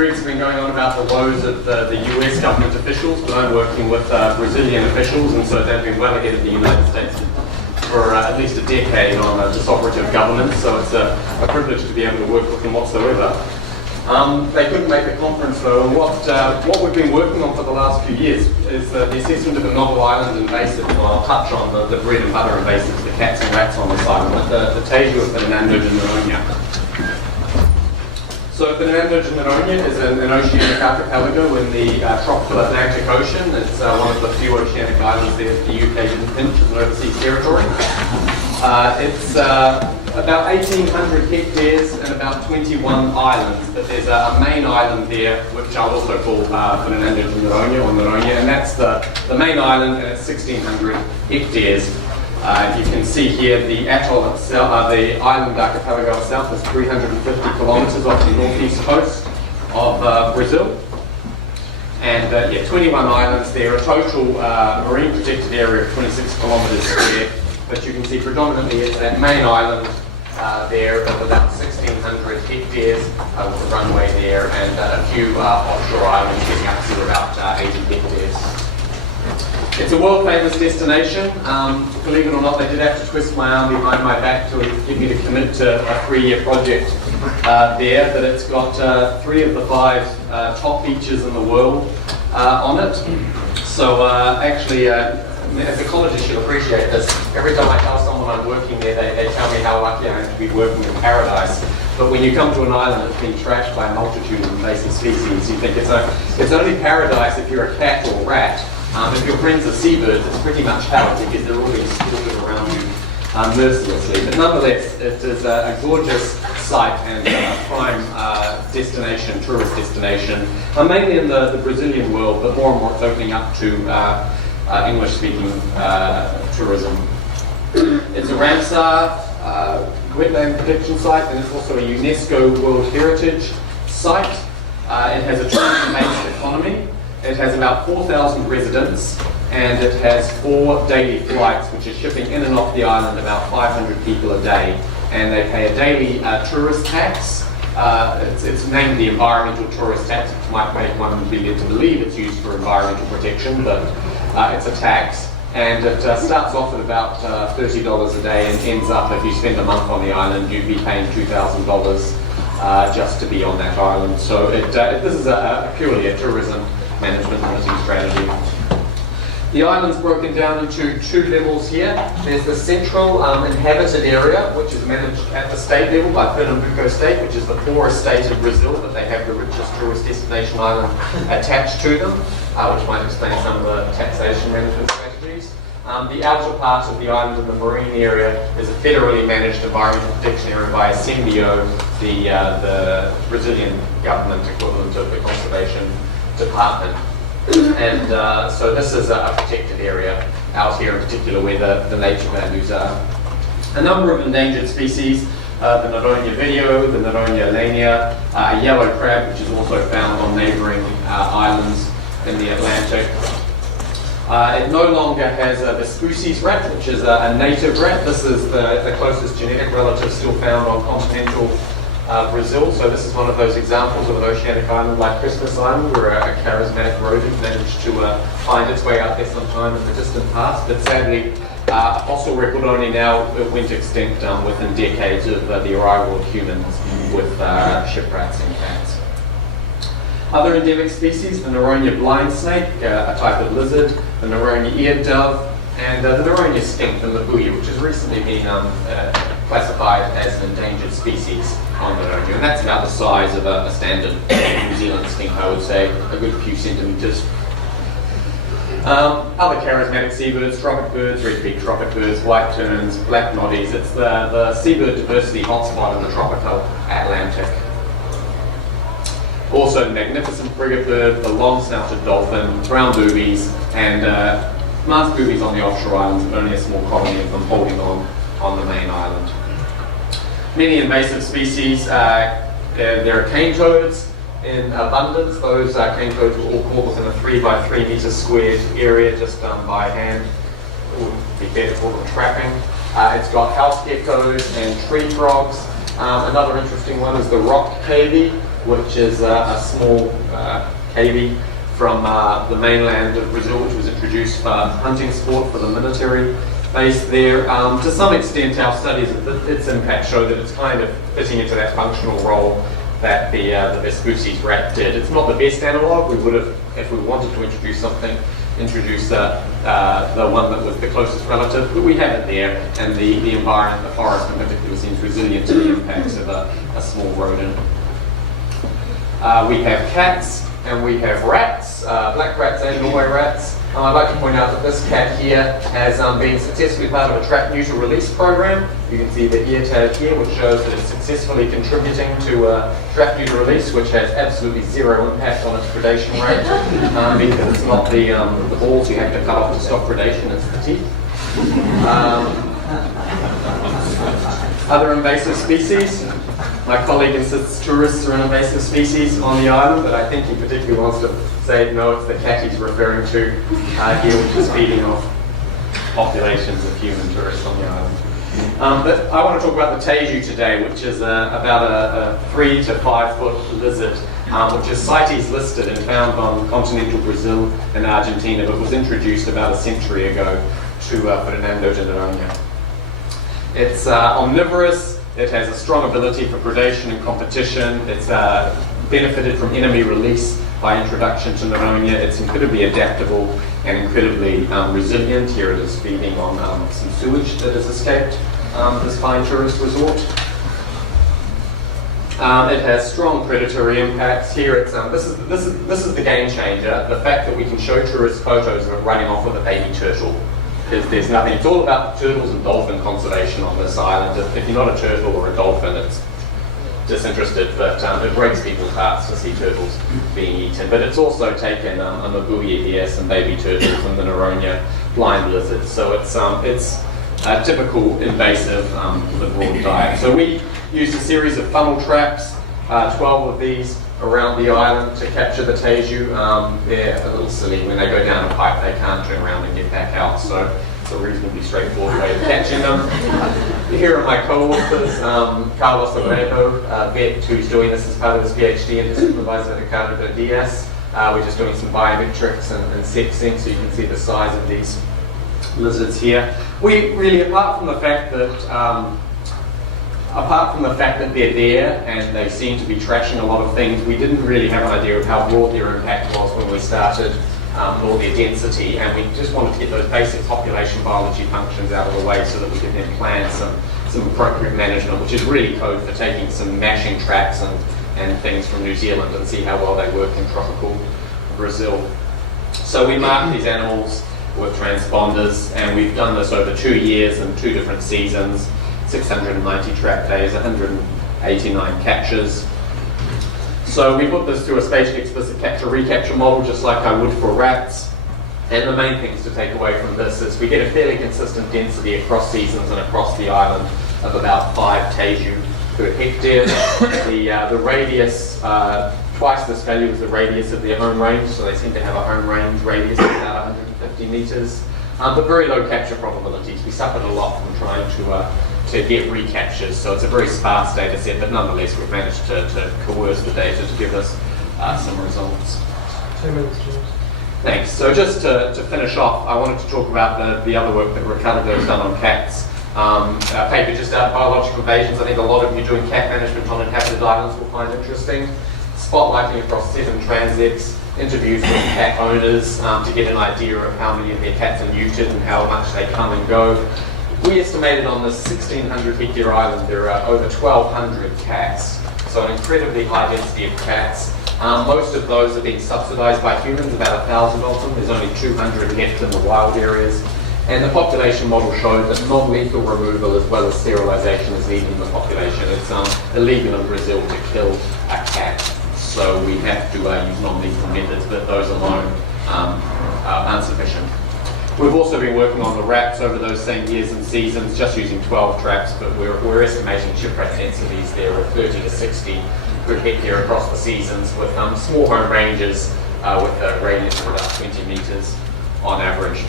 threads have been going on about the woes of the US government officials, but I'm working with Brazilian officials, and so they've been well ahead of the United States for at least a decade on just operative governance, so it's a privilege to be able to work with them whatsoever. They couldn't make the conference though, and what we've been working on for the last few years is the assessment of the novel island invasives. Well, I'll touch on the bread and butter invasives, the cats and rats on this island, the TEGUS, FERNANDO, and NORONHA. So FERNANDO de Noronha is an oceanic archipelago in the tropical Atlantic Ocean. It's one of the few oceanic islands there that the UK didn't pinch as an overseas territory. It's about 1,800 hectares and about 21 islands, but there's a main island there, which I'll also call FERNANDO de Noronha, or NORONHA, and that's the main island, and it's 1,600 hectares. You can see here the atoll itself, the island archipelago itself is 350 kilometers off the northeast coast of Brazil. And yeah, 21 islands there, a total marine protected area of 26 kilometers square. But you can see predominantly it's that main island there of about 1,600 hectares with the runway there, and a few offshore islands getting up to about 80 hectares. It's a world-famous destination. Believe it or not, they did have to twist my arm behind my back to get me to commit to a 3-year project there, but it's got 3 of the 5 top beaches in the world on it. So actually, as ecologists should appreciate this. Every time I tell someone I'm working there, they tell me how lucky I am to be working in paradise. But when you come to an island that's been trashed by a multitude of invasive species, you think it's only paradise if you're a cat or rat. If your friends are seabirds, it's pretty much hell because they're always squirting around you mercilessly. But nonetheless, it is a gorgeous site and a prime destination, tourist destination, mainly in the Brazilian world, but more and more it's opening up to English-speaking tourism. It's a Ramsar wetland protection site, and it's also a UNESCO World Heritage site. It has a tourism-based economy. It has about 4,000 residents, and it has 4 daily flights, which are shipping in and off the island about 500 people a day. And they pay a daily tourist tax. It's named the environmental tourist tax, which might make one be led to believe it's used for environmental protection, but it's a tax. And it starts off at about $30 a day and ends up, if you spend a month on the island, you'd be paying $2,000 just to be on that island. So this is purely a tourism management limiting strategy. The island's broken down into 2 levels here. There's the central inhabited area, which is managed at the state level by Pernambuco State, which is the poorest state in Brazil, but they have the richest tourist destination island attached to them, which might explain some of the taxation management strategies. The outer part of the island in the marine area is a federally managed environmental protection area by Symbio, the Brazilian government equivalent of the conservation department. And so this is a protected area out here in particular where the nature values are. A number of endangered species, the Noronha Vadillo, the Noronha lanea, a yellow crab, which is also found on neighbouring islands in the Atlantic. It no longer has the species rat, which is a native rat. This is the closest genetic relative still found on continental Brazil. So this is one of those examples of an oceanic island like Christmas Island, where a charismatic rodent managed to find its way out there sometime in the distant past. But sadly, a fossil record only now went extinct within decades of the arrival of humans with ship rats and cats. Other endemic species, the Noronha blind snake, a type of lizard, the Noronha eared dove, and the Noronha skink, the mabuya, which has recently been classified as an endangered species on Noronha, and that's about the size of a standard New Zealand skink, I would say, a good few centimetres. Other charismatic seabirds, tropic birds, red-beaked tropic birds, white terns, black noddies. It's the seabird diversity hotspot in the tropical Atlantic. Also the magnificent frigate bird, the long-snouted dolphin, brown boobies, and masked boobies on the offshore islands, but only a small colony of them holding on the main island. Many invasive species, there are cane toads in abundance. Those cane toads were all caught within a 3 by 3 metre squared area just by hand. It would be better to call them trapping. It's got house geckos and tree frogs. Another interesting one is the rock cavy, which is a small cavy from the mainland of Brazil, which was introduced for hunting sport for the military base there. To some extent, our studies of its impact show that it's kind of fitting into that functional role that the Vespucci's rat did. It's not the best analog. We would have, if we wanted to introduce something, introduce the one that was the closest relative, but we have it there, and the environment, the forest in particular, seems resilient to the impacts of a small rodent. We have cats and we have rats, black rats and Norway rats. I'd like to point out that this cat here has been successfully part of a trap neuter release program. You can see the ear tag here, which shows that it's successfully contributing to trap neuter release, which has absolutely zero impact on its predation rate, because it's not the balls you have to cut off to stop predation, it's the teeth. Other invasive species. My colleague insists tourists are an invasive species on the island, but I think he particularly wants to say, no, it's the cat he's referring to here, which is feeding off populations of human tourists on the island. But I want to talk about the teju today, which is about a 3 to 5 foot lizard, which is CITES listed and found on continental Brazil and Argentina, but was introduced about a century ago to Fernando de Noronha. It's omnivorous. It has a strong ability for predation and competition. It's benefited from enemy release by introduction to Noronha. It's incredibly adaptable and incredibly resilient. Here it is feeding on some sewage that has escaped this fine tourist resort. It has strong predatory impacts. Here it's this is the game changer. The fact that we can show tourists photos of it running off with a baby turtle. There's nothing. It's all about turtles and dolphin conservation on this island. If you're not a turtle or a dolphin, it's disinterested, but it breaks people's hearts to see turtles being eaten. But it's also taken a mabuya here, some baby turtles, and the Noronha blind lizard. So it's a typical invasive liveable diet. So we used a series of funnel traps, 12 of these around the island to capture the teju. They're a little silly. When they go down a pipe, they can't turn around and get back out. So it's a reasonably straightforward way of catching them. Here are my co-authors, Carlos Abreu, vet, who's doing this as part of his PhD, and his supervisor, Ricardo Diaz. We're just doing some biometrics and sexing, so you can see the size of these lizards here. We really, apart from the fact that they're there and they seem to be trashing a lot of things, we didn't really have an idea of how broad their impact was when we started, nor their density, and we just wanted to get those basic population biology functions out of the way so that we could then plan some appropriate management, which is really code for taking some mashing traps and things from New Zealand and see how well they work in tropical Brazil. So we marked these animals with transponders, and we've done this over 2 years and 2 different seasons. 690 trap days, 189 captures. So we put this through a spatially explicit capture-recapture model, just like I would for rats. And the main things to take away from this is we get a fairly consistent density across seasons and across the island of about 5 teju per hectare. The radius, twice this value is the radius of their home range, so they seem to have a home range radius of about 150 meters. But very low capture probabilities. We suffered a lot from trying to get recaptures, so it's a very sparse data set, but nonetheless we've managed to coerce the data to give us some results. 2 minutes, James. Thanks. So just to finish off, I wanted to talk about the other work that Ricardo has done on cats. A paper just out, Biological Invasions. I think a lot of you doing cat management on inhabited islands will find interesting. Spotlighting across 7 transects, interviews with cat owners to get an idea of how many of their cats are neutered and how much they come and go. We estimated on this 1,600 hectare island there are over 1,200 cats, so an incredibly high density of cats. Most of those are being subsidized by humans, about 1,000 of them. There's only 200 left in the wild areas. And the population model showed that non-lethal removal as well as sterilization is leading the population. It's illegal in Brazil to kill a cat, so we have to use non-lethal methods, but those alone are insufficient. We've also been working on the rats over those same years and seasons, just using 12 traps, but we're estimating shipwreck densities there of 30 to 60 per hectare across the seasons, with small home ranges with a radius of about 20 meters on average.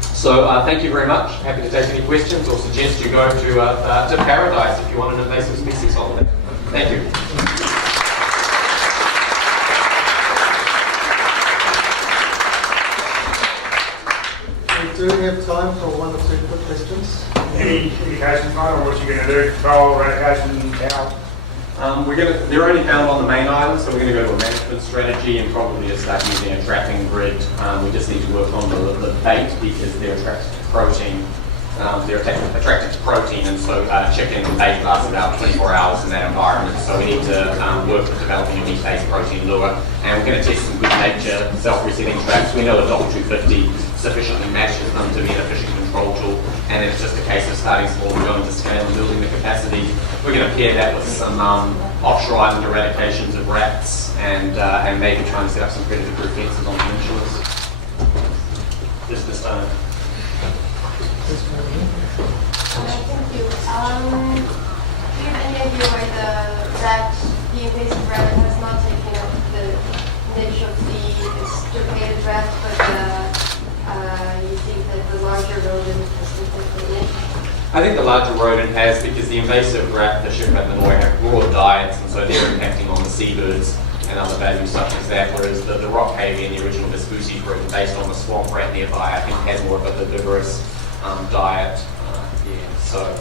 So thank you very much. Happy to take any questions or suggest you go to Paradise if you want an invasive species holiday. Thank you. do have time for one or two quick questions. Any indications on what you're going to do? Control, eradication, how? They're only found on the main island, so we're going to go to a management strategy and probably just start using a trapping grid. We just need to work on the bait because they're attracted to protein. They're attracted to protein, and so chicken and bait lasts about 24 hours in that environment. So we need to work with developing a meat-based protein lure, and we're going to test some good nature self-resetting traps. We know a Dock 250 sufficiently matches them to be an efficient control tool, and it's just a case of starting small and going to scale and building the capacity. We're going to pair that with some offshore island eradications of rats, and maybe trying to set up some predator-proof fences on peninsulas. Just this time. Thank you. Do you have any idea why the invasive rat has not taken up the niche of the extirpated rat, but you think that the larger rodent has taken the niche? I think the larger rodent has, because the invasive rat, the shepherd and the NORONHA have broad diets, and so they're impacting on the seabirds and other values such as that, whereas the rock cavy and the original Vespucci fruit, based on the swamp rat nearby, I think has more of a herbivorous diet. So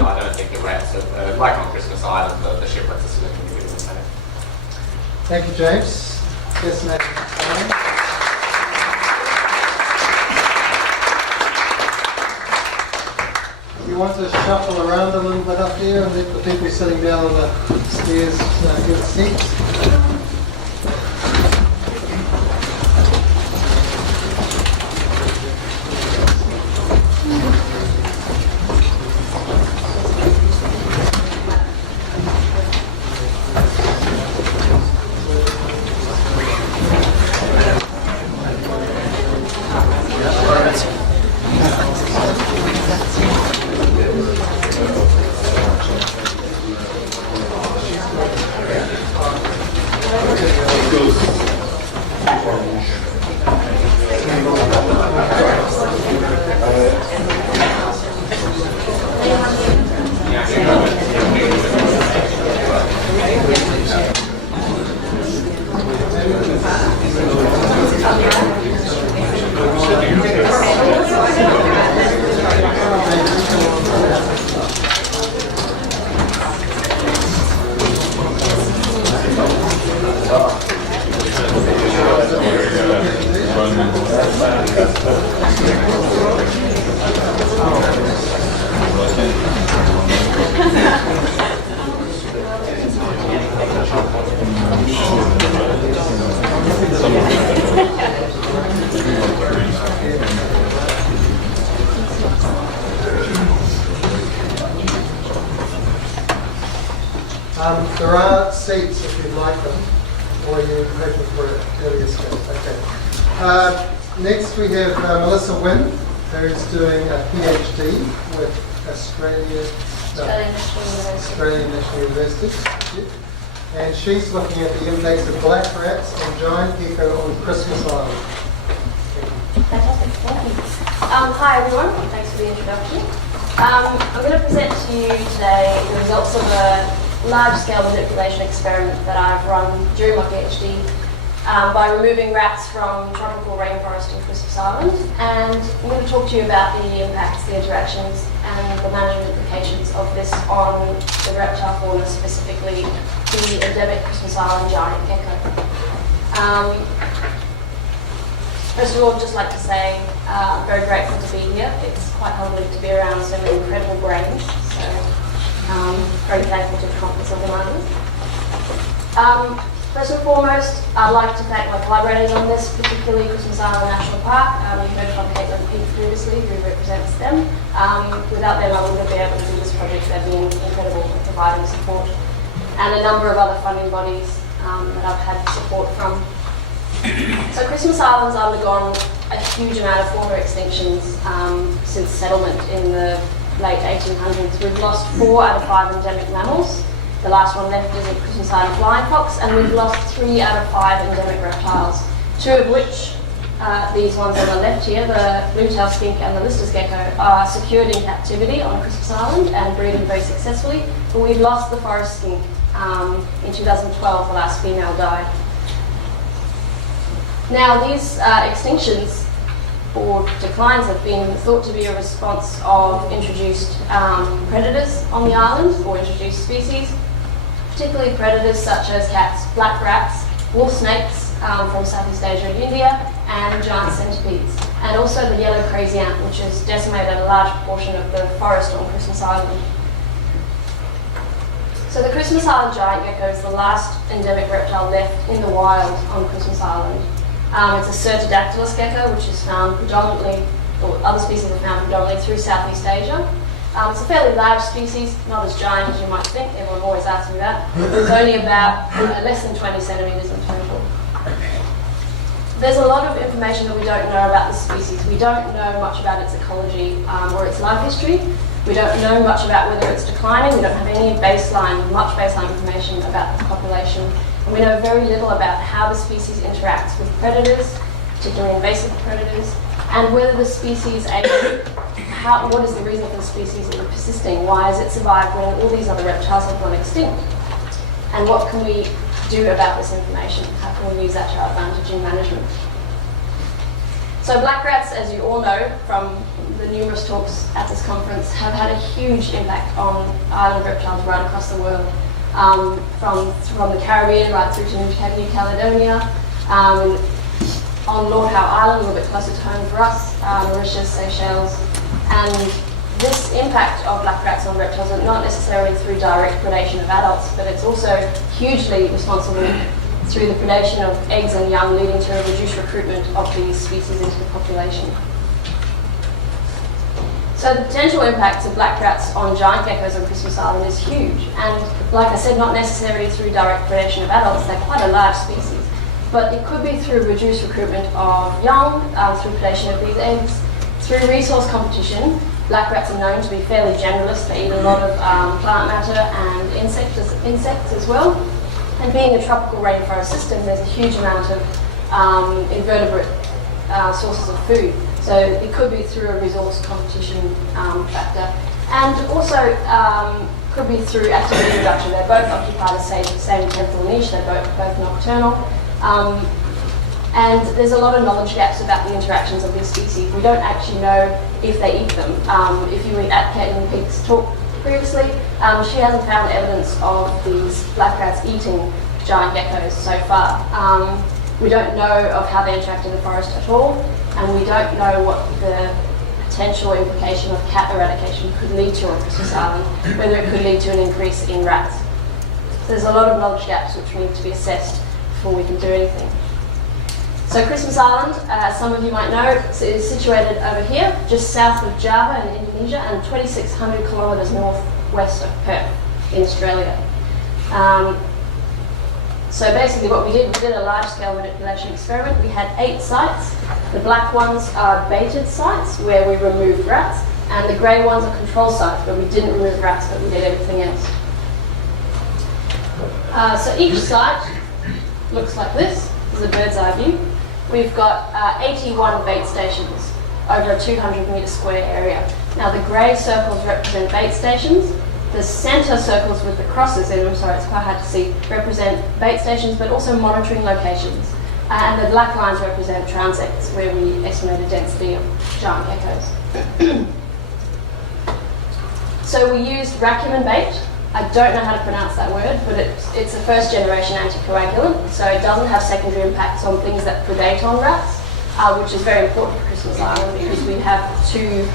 no, I don't think the rats are, like on Christmas Island, the shepherds are certainly good in the same. Thank you, James. Yes, Nathan. You want to shuffle around a little bit up here and let the people sitting down on the stairs get a seat. There are seats if you'd like them, or you're hoping for an earlier space. Okay. Next we have Melissa Wynn, who's doing a PhD with Australian National University. And she's looking at the impacts of black rats and giant gecko on Christmas Island. Fantastic, thank you. Hi everyone, thanks for the introduction. I'm going to present to you today the results of a large-scale manipulation experiment that I've run during my PhD by removing rats from tropical rainforest in Christmas Island. And I'm going to talk to you about the impacts, the interactions, and the management implications of this on the reptile fauna, specifically the endemic Christmas Island giant gecko. First of all, I'd just like to say I'm very grateful to be here. It's quite humbling to be around so many incredible brains. So very thankful to the Conference organisers. First and foremost, I'd like to thank my collaborators on this, particularly Christmas Island National Park. You've heard from Caitlin and Pete previously, who represents them. Without them, I wouldn't be able to do this project. They've been incredible in providing support. And a number of other funding bodies that I've had support from. So Christmas Island's undergone a huge amount of fauna extinctions since settlement in the late 1800s. We've lost 4 out of 5 endemic mammals. The last one left is a Christmas Island flying fox, and we've lost 3 out of 5 endemic reptiles, 2 of which, these ones on the left here, the blue-tailed skink and the Lister's gecko, are secured in captivity on Christmas Island and breeding very successfully, but we've lost the forest skink. In 2012, the last female died. Now, these extinctions or declines have been thought to be a response of introduced predators on the island or introduced species, particularly predators such as cats, black rats, wolf snakes from Southeast Asia and India, and giant centipedes, and also the yellow crazy ant, which has decimated a large proportion of the forest on Christmas Island. So the Christmas Island giant gecko is the last endemic reptile left in the wild on Christmas Island. It's a Certodactylus gecko, which is found predominantly, or other species are found predominantly through Southeast Asia. It's a fairly large species, not as giant as you might think. Everyone always asks me that. It's only about less than 20 centimetres in total. There's a lot of information that we don't know about this species. We don't know much about its ecology or its life history. We don't know much about whether it's declining. We don't have any much baseline information about the population. And we know very little about how the species interacts with predators, particularly invasive predators, and whether the species what is the reason for the species persisting? Why has it survived when all these other reptiles have gone extinct? And what can we do about this information? How can we use that to our advantage in management? So black rats, as you all know from the numerous talks at this conference, have had a huge impact on island reptiles right across the world, from the Caribbean right through to New Caledonia, on Lord Howe Island, a little bit closer to home for us, Mauritius, Seychelles, and this impact of black rats on reptiles is not necessarily through direct predation of adults, but it's also hugely responsible through the predation of eggs and young, leading to a reduced recruitment of these species into the population. So the potential impacts of black rats on giant geckos on Christmas Island is huge, and like I said, not necessarily through direct predation of adults. They're quite a large species, but it could be through reduced recruitment of young, through predation of these eggs, through resource competition. Black rats are known to be fairly generalist. They eat a lot of plant matter and insects as well. And being a tropical rainforest system, there's a huge amount of invertebrate sources of food. So it could be through a resource competition factor. And also could be through activity reduction. They both occupy the same temporal niche. They're both nocturnal. And there's a lot of knowledge gaps about the interactions of these species. We don't actually know if they eat them. If you were at Caitlin Peake's talk previously, she hasn't found evidence of these black rats eating giant geckos so far. We don't know of how they interact in the forest at all, and we don't know what the potential implication of cat eradication could lead to on Christmas Island, whether it could lead to an increase in rats. So there's a lot of knowledge gaps which need to be assessed before we can do anything. So Christmas Island, as some of you might know, is situated over here, just south of Java in Indonesia and 2,600 kilometres northwest of Perth in Australia. So basically what we did a large-scale manipulation experiment. We had 8 sites. The black ones are baited sites where we removed rats, and the grey ones are control sites where we didn't remove rats but we did everything else. So each site looks like this. This is a bird's eye view. We've got 81 bait stations over a 200 metre square area. Now the grey circles represent bait stations. The centre circles with the crosses in them, sorry it's quite hard to see, represent bait stations but also monitoring locations. And the black lines represent transects where we estimate a density of giant geckos. So we used racumen bait. I don't know how to pronounce that word, but it's a first generation anticoagulant, so it doesn't have secondary impacts on things that predate on rats, which is very important for Christmas Island because we have 2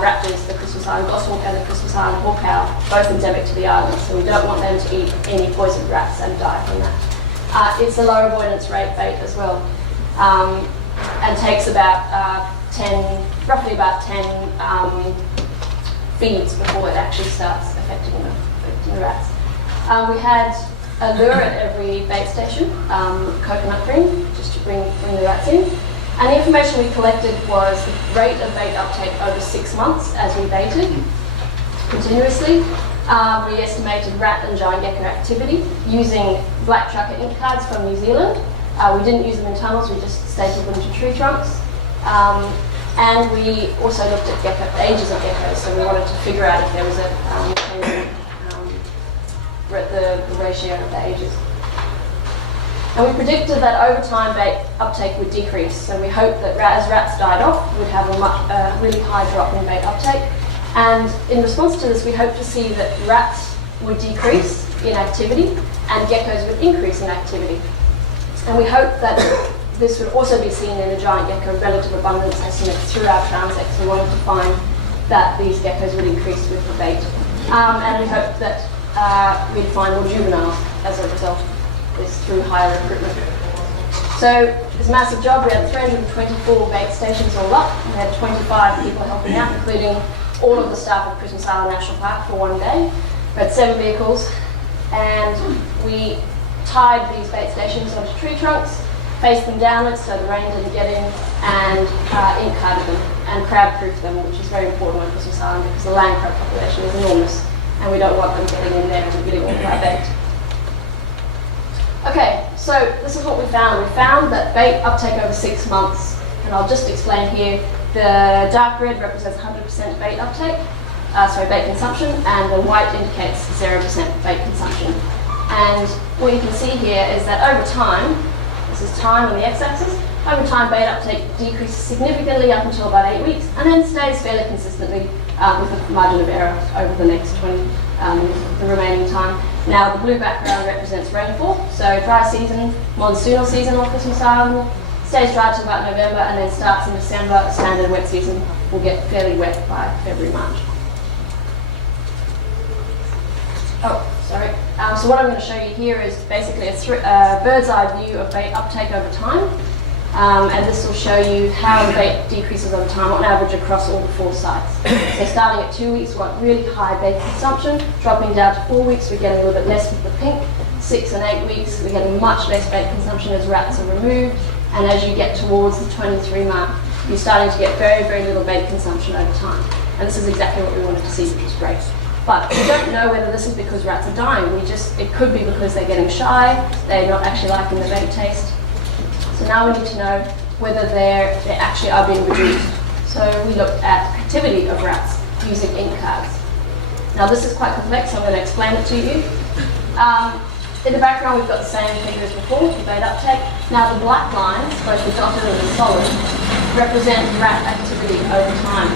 raptors, the Christmas Island goshawk and the Christmas Island hawkowl, both endemic to the island, so we don't want them to eat any poisoned rats and die from that. It's a low avoidance rate bait as well, and takes about roughly about 10 feeds before it actually starts affecting them. The rats. We had a lure at every bait station, coconut cream, just to bring the rats in. And the information we collected was the rate of bait uptake over 6 months as we baited continuously. We estimated rat and giant gecko activity using black trucker ink cards from New Zealand. We didn't use them in tunnels, we just stapled them to tree trunks. And we also looked at ages of geckos, so we wanted to figure out if there was the ratio of the ages. And we predicted that over time bait uptake would decrease. So we hoped that as rats died off, we'd have a really high drop in bait uptake. And in response to this, we hope to see that rats would decrease in activity and geckos would increase in activity. And we hope that this would also be seen in the giant gecko relative abundance estimates through our transects. We wanted to find that these geckos would increase with the bait. And we hope that we'd find more juveniles as a result of this through higher recruitment. So it's a massive job. We had 324 bait stations all up. We had 25 people helping out, including all of the staff of Christmas Island National Park for one day. We had 7 vehicles, and we tied these bait stations onto tree trunks, faced them downwards so the rain didn't get in, and ink carded them and crab proofed them, which is very important on Christmas Island because the land crab population is enormous and we don't want them getting in there and getting all of our bait. Okay, so this is what we found. We found that bait uptake over 6 months, and I'll just explain here. The dark red represents 100% bait uptake, bait consumption, and the white indicates 0% bait consumption. And what you can see here is that over time, this is time on the x-axis, over time bait uptake decreases significantly up until about 8 weeks, and then stays fairly consistently with a margin of error over the next the remaining time. Now the blue background represents rainfall, so dry season, monsoonal season on Christmas Island, stays dry till about November and then starts in December. Standard wet season will get fairly wet by February, March. So what I'm going to show you here is basically a bird's eye view of bait uptake over time. And this will show you how the bait decreases over time on average across all the 4 sites. So starting at 2 weeks, we want really high bait consumption. Dropping down to 4 weeks, we're getting a little bit less with the pink. 6 and 8 weeks, we're getting much less bait consumption as rats are removed. And as you get towards the 23 mark, you're starting to get very, very little bait consumption over time. And this is exactly what we wanted to see, which is great. But we don't know whether this is because rats are dying. It could be because they're getting shy, they're not actually liking the bait taste. So now we need to know whether they actually are being reduced. So we looked at activity of rats using ink cards. Now this is quite complex, so I'm going to explain it to you. In the background we've got the same figure as before, the bait uptake. Now the black lines, both the dotted and the solid, represent rat activity over time.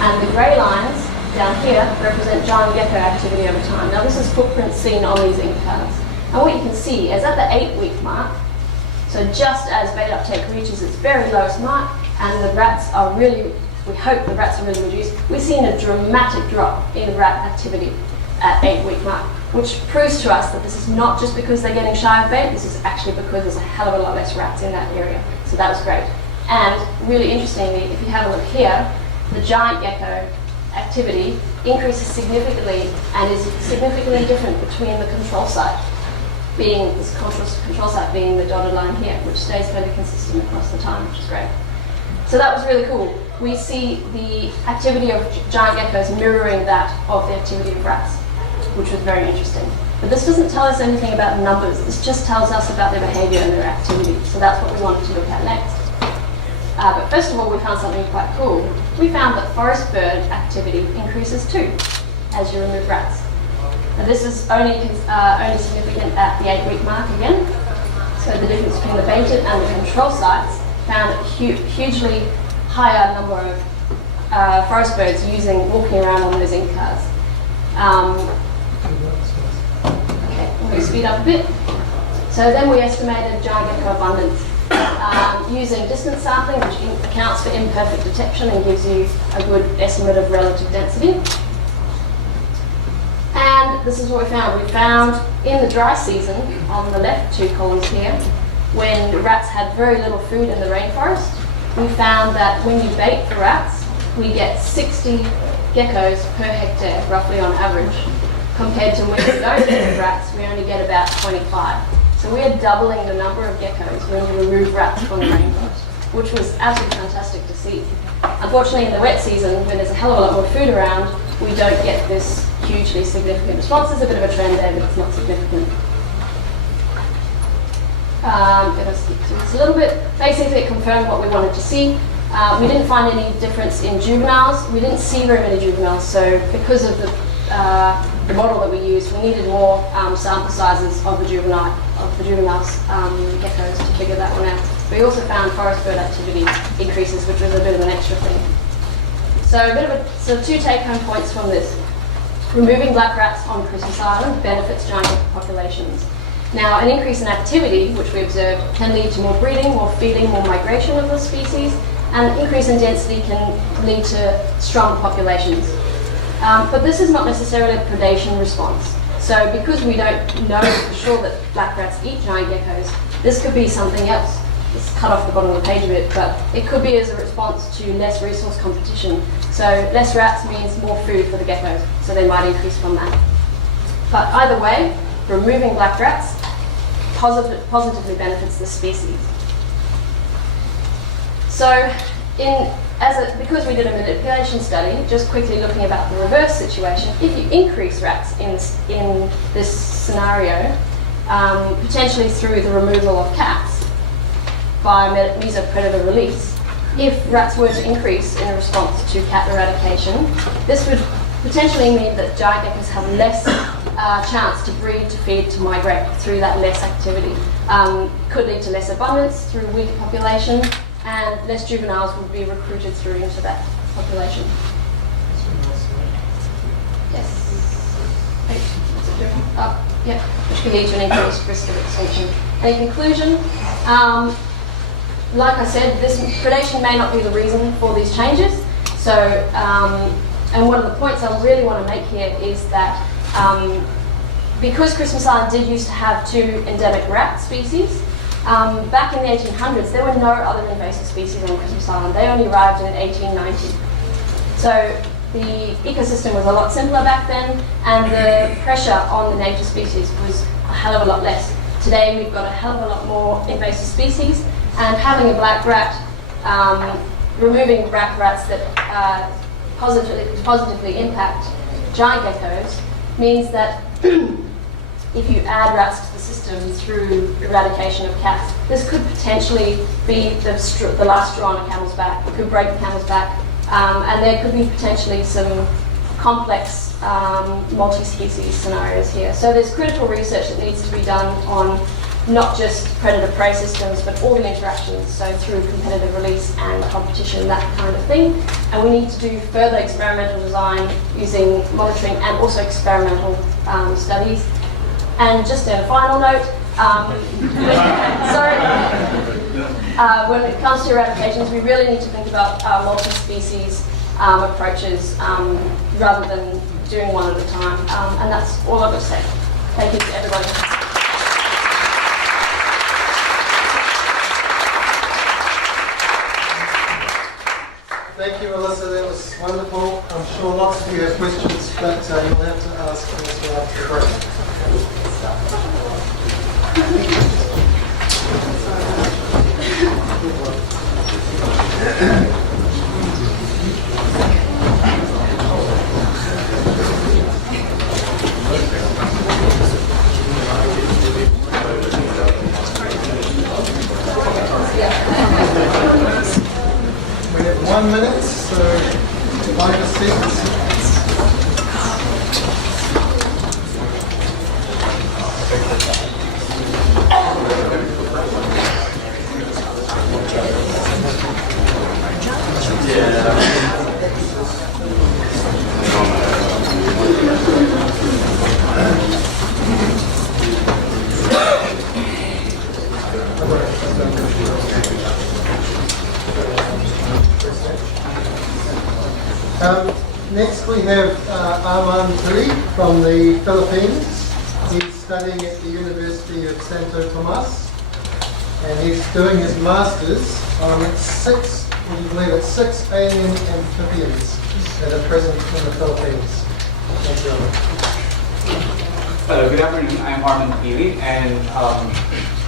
And the grey lines down here represent giant gecko activity over time. Now this is footprints seen on these ink cards. And what you can see is at the 8-week mark, so just as bait uptake reaches its very lowest mark, and the rats are really, we hope the rats are really reduced, we've seen a dramatic drop in rat activity at 8-week mark, which proves to us that this is not just because they're getting shy of bait, this is actually because there's a hell of a lot less rats in that area. So that was great. And really interestingly, if you have a look here, the giant gecko activity increases significantly and is significantly different between the control site, being this control site being the dotted line here, which stays fairly consistent across the time, which is great. So that was really cool. We see the activity of giant geckos mirroring that of the activity of rats, which was very interesting. But this doesn't tell us anything about the numbers. This just tells us about their behavior and their activity. So that's what we wanted to look at next. But first of all, we found something quite cool. We found that forest bird activity increases too as you remove rats. Now this is only significant at the 8-week mark again. So the difference between the baited and the control sites found a hugely higher number of forest birds walking around on those ink cards. Okay, I'm going to speed up a bit. So then we estimated giant gecko abundance using distance sampling, which accounts for imperfect detection and gives you a good estimate of relative density. And this is what we found. We found in the dry season, on the left 2 columns here, when rats had very little food in the rainforest, we found that when you bait for rats, we get 60 geckos per hectare, roughly on average, compared to when we don't bait rats, we only get about 25. So we are doubling the number of geckos when we remove rats from the rainforest, which was absolutely fantastic to see. Unfortunately, in the wet season, when there's a hell of a lot more food around, we don't get this hugely significant response. There's a bit of a trend there, but it's not significant. Going to skip through this a little bit. Basically, it confirmed what we wanted to see. We didn't find any difference in juveniles. We didn't see very many juveniles, so because of the the model that we used, we needed more sample sizes of the juveniles geckos to figure that one out. We also found forest bird activity increases, which was a bit of an extra thing. So two take-home points from this. Removing black rats on Christmas Island benefits giant gecko populations. Now, an increase in activity, which we observed, can lead to more breeding, more feeding, more migration of the species, and an increase in density can lead to stronger populations. But this is not necessarily a predation response. So because we don't know for sure that black rats eat giant geckos, this could be something else. It's cut off the bottom of the page a bit, but it could be as a response to less resource competition. So less rats means more food for the geckos, so they might increase from that. But either way, removing black rats positively benefits the species. So because we did a manipulation study, just quickly looking about the reverse situation, if you increase rats in this scenario, potentially through the removal of cats by mesopredator release, if rats were to increase in response to cat eradication, this would potentially mean that giant geckos have less chance to breed, to feed, to migrate through that less activity. Could lead to less abundance through weaker population, and less juveniles would be recruited through into that population. Yes. Yeah, which can lead to an increased risk of extinction. And in conclusion, like I said, this predation may not be the reason for these changes. So, and one of the points I really want to make here is that because Christmas Island did used to have 2 endemic rat species, back in the 1800s, there were no other invasive species on Christmas Island. They only arrived in 1890. So the ecosystem was a lot simpler back then, and the pressure on the native species was a hell of a lot less. Today, we've got a hell of a lot more invasive species, and having a black rat, removing black rats that positively impact giant geckos means that if you add rats to the system through eradication of cats, this could potentially be the last straw on a camel's back. It could break the camel's back, and there could be potentially some complex multi-species scenarios here. So there's critical research that needs to be done on not just predator-prey systems, but all the interactions, so through competitive release and competition, that kind of thing. And we need to do further experimental design using monitoring and also experimental studies. And just a final note, when it comes to eradications, we really need to think about multi-species approaches rather than doing one at a time. And that's all I've got to say. Thank you to everybody. Thank you, Melissa. That was wonderful. I'm sure lots of you have questions, but you'll have to ask Melissa after the break. We have 1 minute, so find a seat. Next we have Pili from the Philippines. He's studying at the University of Santo Tomas, and he's doing his master's on 6 alien amphibians that are present in the Philippines. Thank you. Hello, good afternoon. I'm Pili,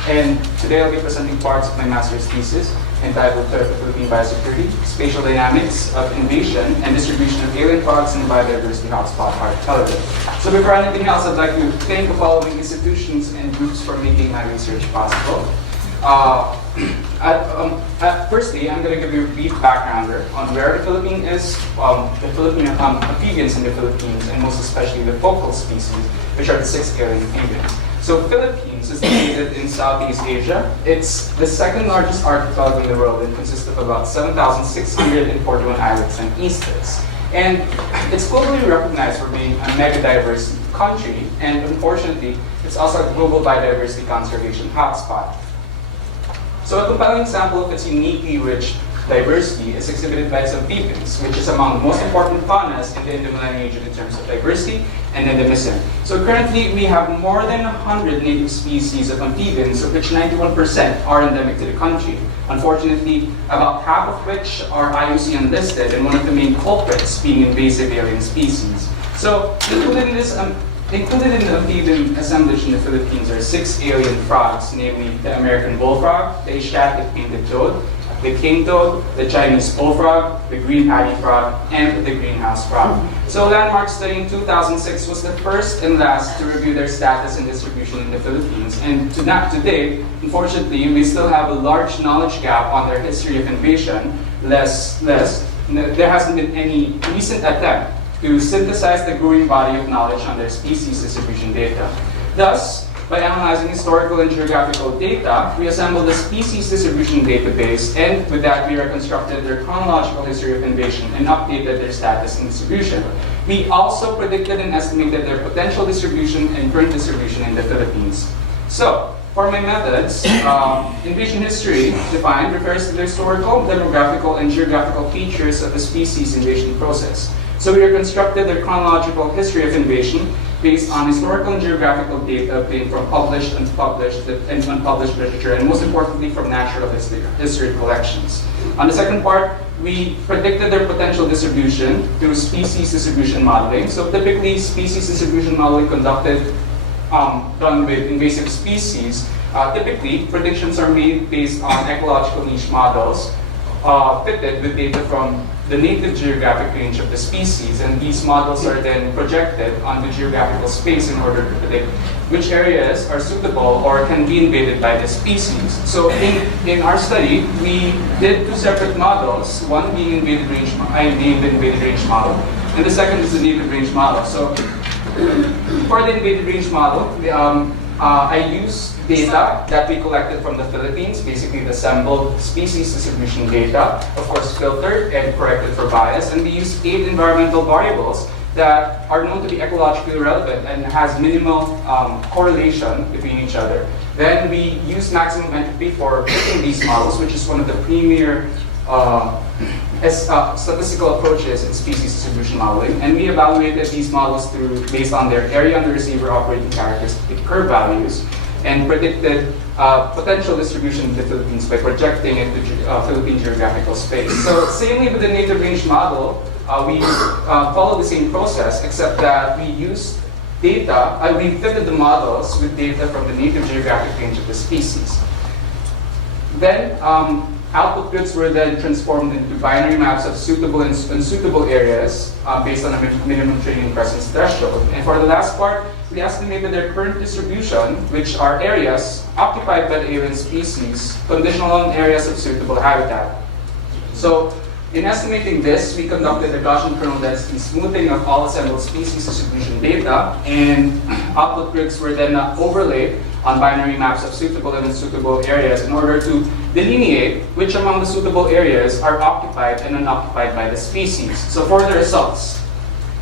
and today I'll be presenting parts of my master's thesis entitled Philippine Biosecurity, Spatial Dynamics of Invasion and Distribution of Alien Products in the Biodiversity Hotspot Archipelago. So before anything else, I'd like to thank the following institutions and groups for making my research possible. Firstly, I'm going to give you a brief backgrounder on where the Philippines is, the Philippine amphibians in the Philippines, and most especially the focal species, which are the 6 alien amphibians. So Philippines is located in Southeast Asia. It's the second largest archipelago in the world and consists of about 7,641 islets and islas. And it's globally recognized for being a mega diverse country, and unfortunately, it's also a global biodiversity conservation hotspot. So a compelling example of its uniquely rich diversity is exhibited by its amphibians, which is among the most important faunas in the Indo-Malay region in terms of diversity and endemism. So currently, we have more than 100 native species of amphibians, of which 91% are endemic to the country. Unfortunately, about half of which are IUCN unlisted, and one of the main culprits being invasive alien species. So included in the amphibian assemblage in the Philippines are 6 alien frogs, namely the American bullfrog, the Asiatic painted toad, the king toad, the Chinese bullfrog, the green paddy frog, and the greenhouse frog. So landmark study in 2006 was the first and last to review their status and distribution in the Philippines. And to date, unfortunately, we still have a large knowledge gap on their history of invasion. There hasn't been any recent attempt to synthesize the growing body of knowledge on their species distribution data. Thus, by analyzing historical and geographical data, we assembled a species distribution database, and with that, we reconstructed their chronological history of invasion and updated their status and distribution. We also predicted and estimated their potential distribution and current distribution in the Philippines. So, for my methods, invasion history defined refers to the historical, demographical, and geographical features of the species invasion process. So we reconstructed their chronological history of invasion based on historical and geographical data obtained from published, unpublished, and unpublished literature, and most importantly from natural history collections. On the second part, we predicted their potential distribution through species distribution modeling. So typically, species distribution modeling conducted done with invasive species. Typically, predictions are made based on ecological niche models fitted with data from the native geographic range of the species, and these models are then projected on the geographical space in order to predict which areas are suitable or can be invaded by the species. So in our study, we did 2 separate models, one being invaded range, I named the invaded range model, and the second is the native range model. So for the invaded range model, I used data that we collected from the Philippines, basically the assembled species distribution data, of course filtered and corrected for bias, and we used 8 environmental variables that are known to be ecologically relevant and has minimal correlation between each other. Then we used maximum entropy for picking these models, which is one of the premier statistical approaches in species distribution modeling, and we evaluated these models based on their area under receiver operating characteristic curve values, and predicted potential distribution in the Philippines by projecting it to Philippine geographical space. So same with the native range model, we followed the same process, except that we used data, we fitted the models with data from the native geographic range of the species. Then output goods were then transformed into binary maps of suitable and unsuitable areas based on a minimum training presence threshold. And for the last part, we estimated their current distribution, which are areas occupied by the alien species, conditional on areas of suitable habitat. So in estimating this, we conducted a Gaussian kernel density smoothing of all assembled species distribution data, and output grids were then overlaid on binary maps of suitable and unsuitable areas in order to delineate which among the suitable areas are occupied and unoccupied by the species. So for the results,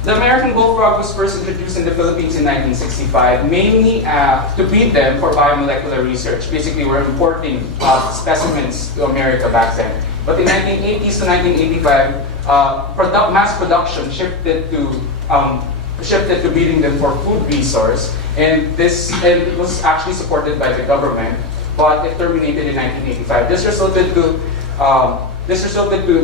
the American bullfrog was first introduced in the Philippines in 1965, mainly to breed them for biomolecular research. Basically, we're importing specimens to America back then. But in 1980s to 1985, mass production shifted to breeding them for food resource, and it was actually supported by the government, but it terminated in 1985. This resulted to the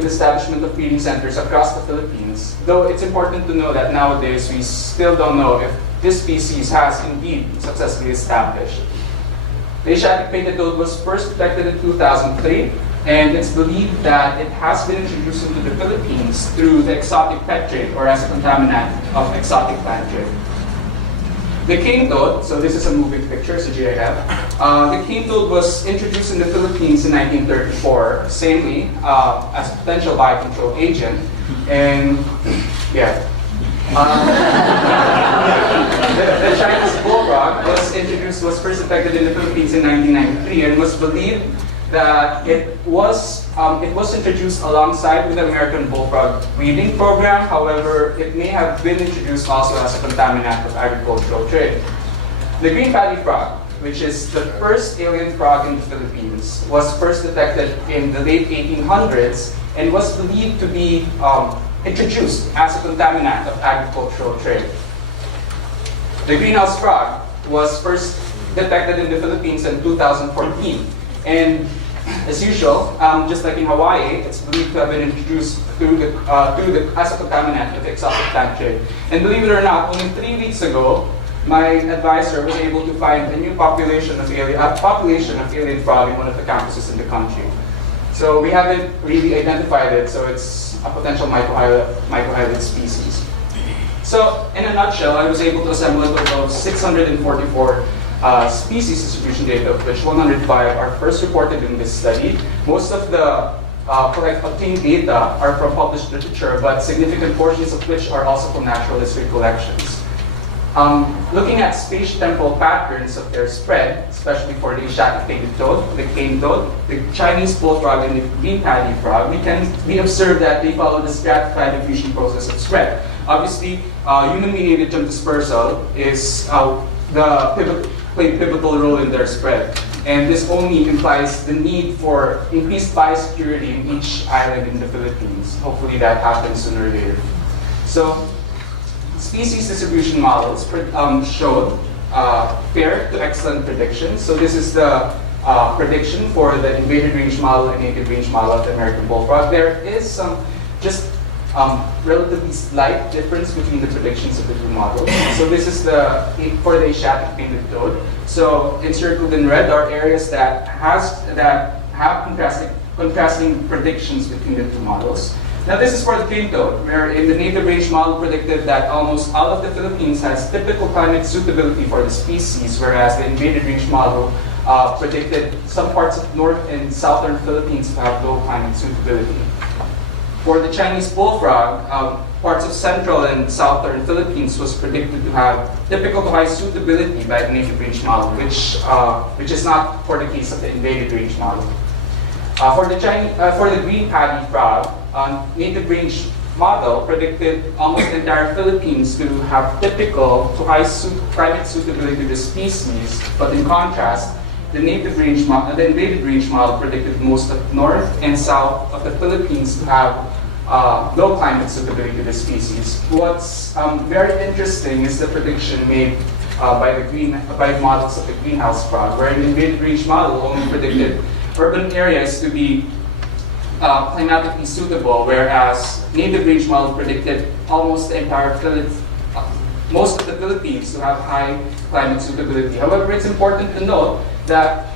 establishment of breeding centers across the Philippines, though it's important to know that nowadays we still don't know if this species has indeed successfully established. The Asiatic painted toad was first detected in 2003, and it's believed that it has been introduced into the Philippines through the exotic pet trade or as a contaminant of exotic plant trade. The cane toad, so this is a moving picture, so here I have. The cane toad was introduced in the Philippines in 1934, samely as a potential biocontrol agent. And yeah. The Chinese bullfrog was first detected in the Philippines in 1993 and was believed that it was introduced alongside with the American bullfrog breeding program. However, it may have been introduced also as a contaminant of agricultural trade. The green paddy frog, which is the first alien frog in the Philippines, was first detected in the late 1800s and was believed to be introduced as a contaminant of agricultural trade. The greenhouse frog was first detected in the Philippines in 2014. And as usual, just like in Hawaii, it's believed to have been introduced as a contaminant of exotic plant trade. And believe it or not, only 3 weeks ago, my advisor was able to find a new population of alien frog in one of the campuses in the country. So we haven't really identified it, so it's a potential microhylid species. So in a nutshell, I was able to assemble a total of 644 species distribution data, of which 105 are first reported in this study. Most of the obtained data are from published literature, but significant portions of which are also from natural history collections. Looking at space-temporal patterns of their spread, especially for the Asiatic-tailed toad, the cane toad, the Chinese bullfrog, and the green paddy frog, we observe that they follow the stratified diffusion process of spread. Obviously, human-mediated germ dispersal is play a pivotal role in their spread. And this only implies the need for increased biosecurity in each island in the Philippines. Hopefully that happens sooner or later. So, species distribution models showed fair to excellent predictions. So this is the prediction for the invaded range model and native range model of the American bullfrog. There is some relatively slight difference between the predictions of the two models. So this is for the Asiatic-tailed toad. So encircled in red are areas that have contrasting predictions between the two models. Now this is for the cane toad, where in the native range model predicted that almost all of the Philippines has typical climate suitability for the species, whereas the invaded range model predicted some parts of north and southern Philippines to have low climate suitability. For the Chinese bullfrog, parts of central and southern Philippines was predicted to have typical to high suitability by the native range model, which is not for the case of the invaded range model. For the green paddy frog, native range model predicted almost the entire Philippines to have typical to high climate suitability to the species, but in contrast, the invaded range model predicted most of north and south of the Philippines to have low climate suitability to the species. What's very interesting is the prediction made by the models of the greenhouse frog, where an invaded range model only predicted urban areas to be climatically suitable, whereas native range model predicted almost the entire most of the Philippines to have high climate suitability. However, it's important to note that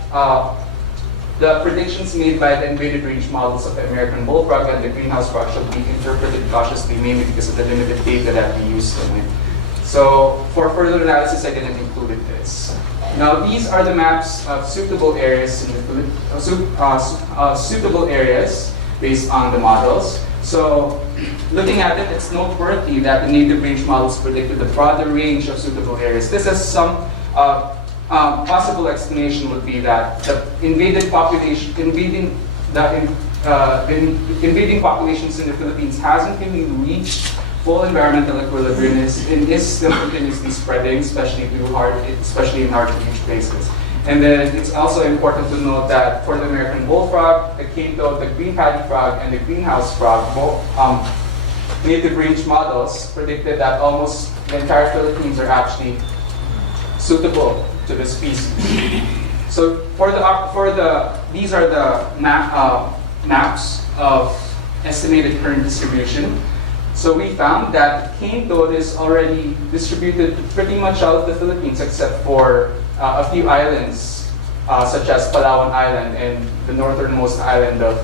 the predictions made by the invaded range models of the American bullfrog and the greenhouse frog should be interpreted cautiously, mainly because of the limited data that we used in it. So for further analysis, I didn't include this. Now these are the maps of suitable areas in the suitable areas based on the models. So looking at it, it's noteworthy that the native range models predicted a broader range of suitable areas. This is some possible explanation would be that the invading populations in the Philippines hasn't really reached full environmental equilibrium and is still continuously spreading, especially in hard to reach places. And then it's also important to note that for the American bullfrog, the cane toad, the green paddy frog, and the greenhouse frog, both native range models predicted that almost the entire Philippines are actually suitable to the species. So these are the maps of estimated current distribution. So we found that cane toad is already distributed pretty much all of the Philippines except for a few islands, such as Palawan Island and the northernmost island of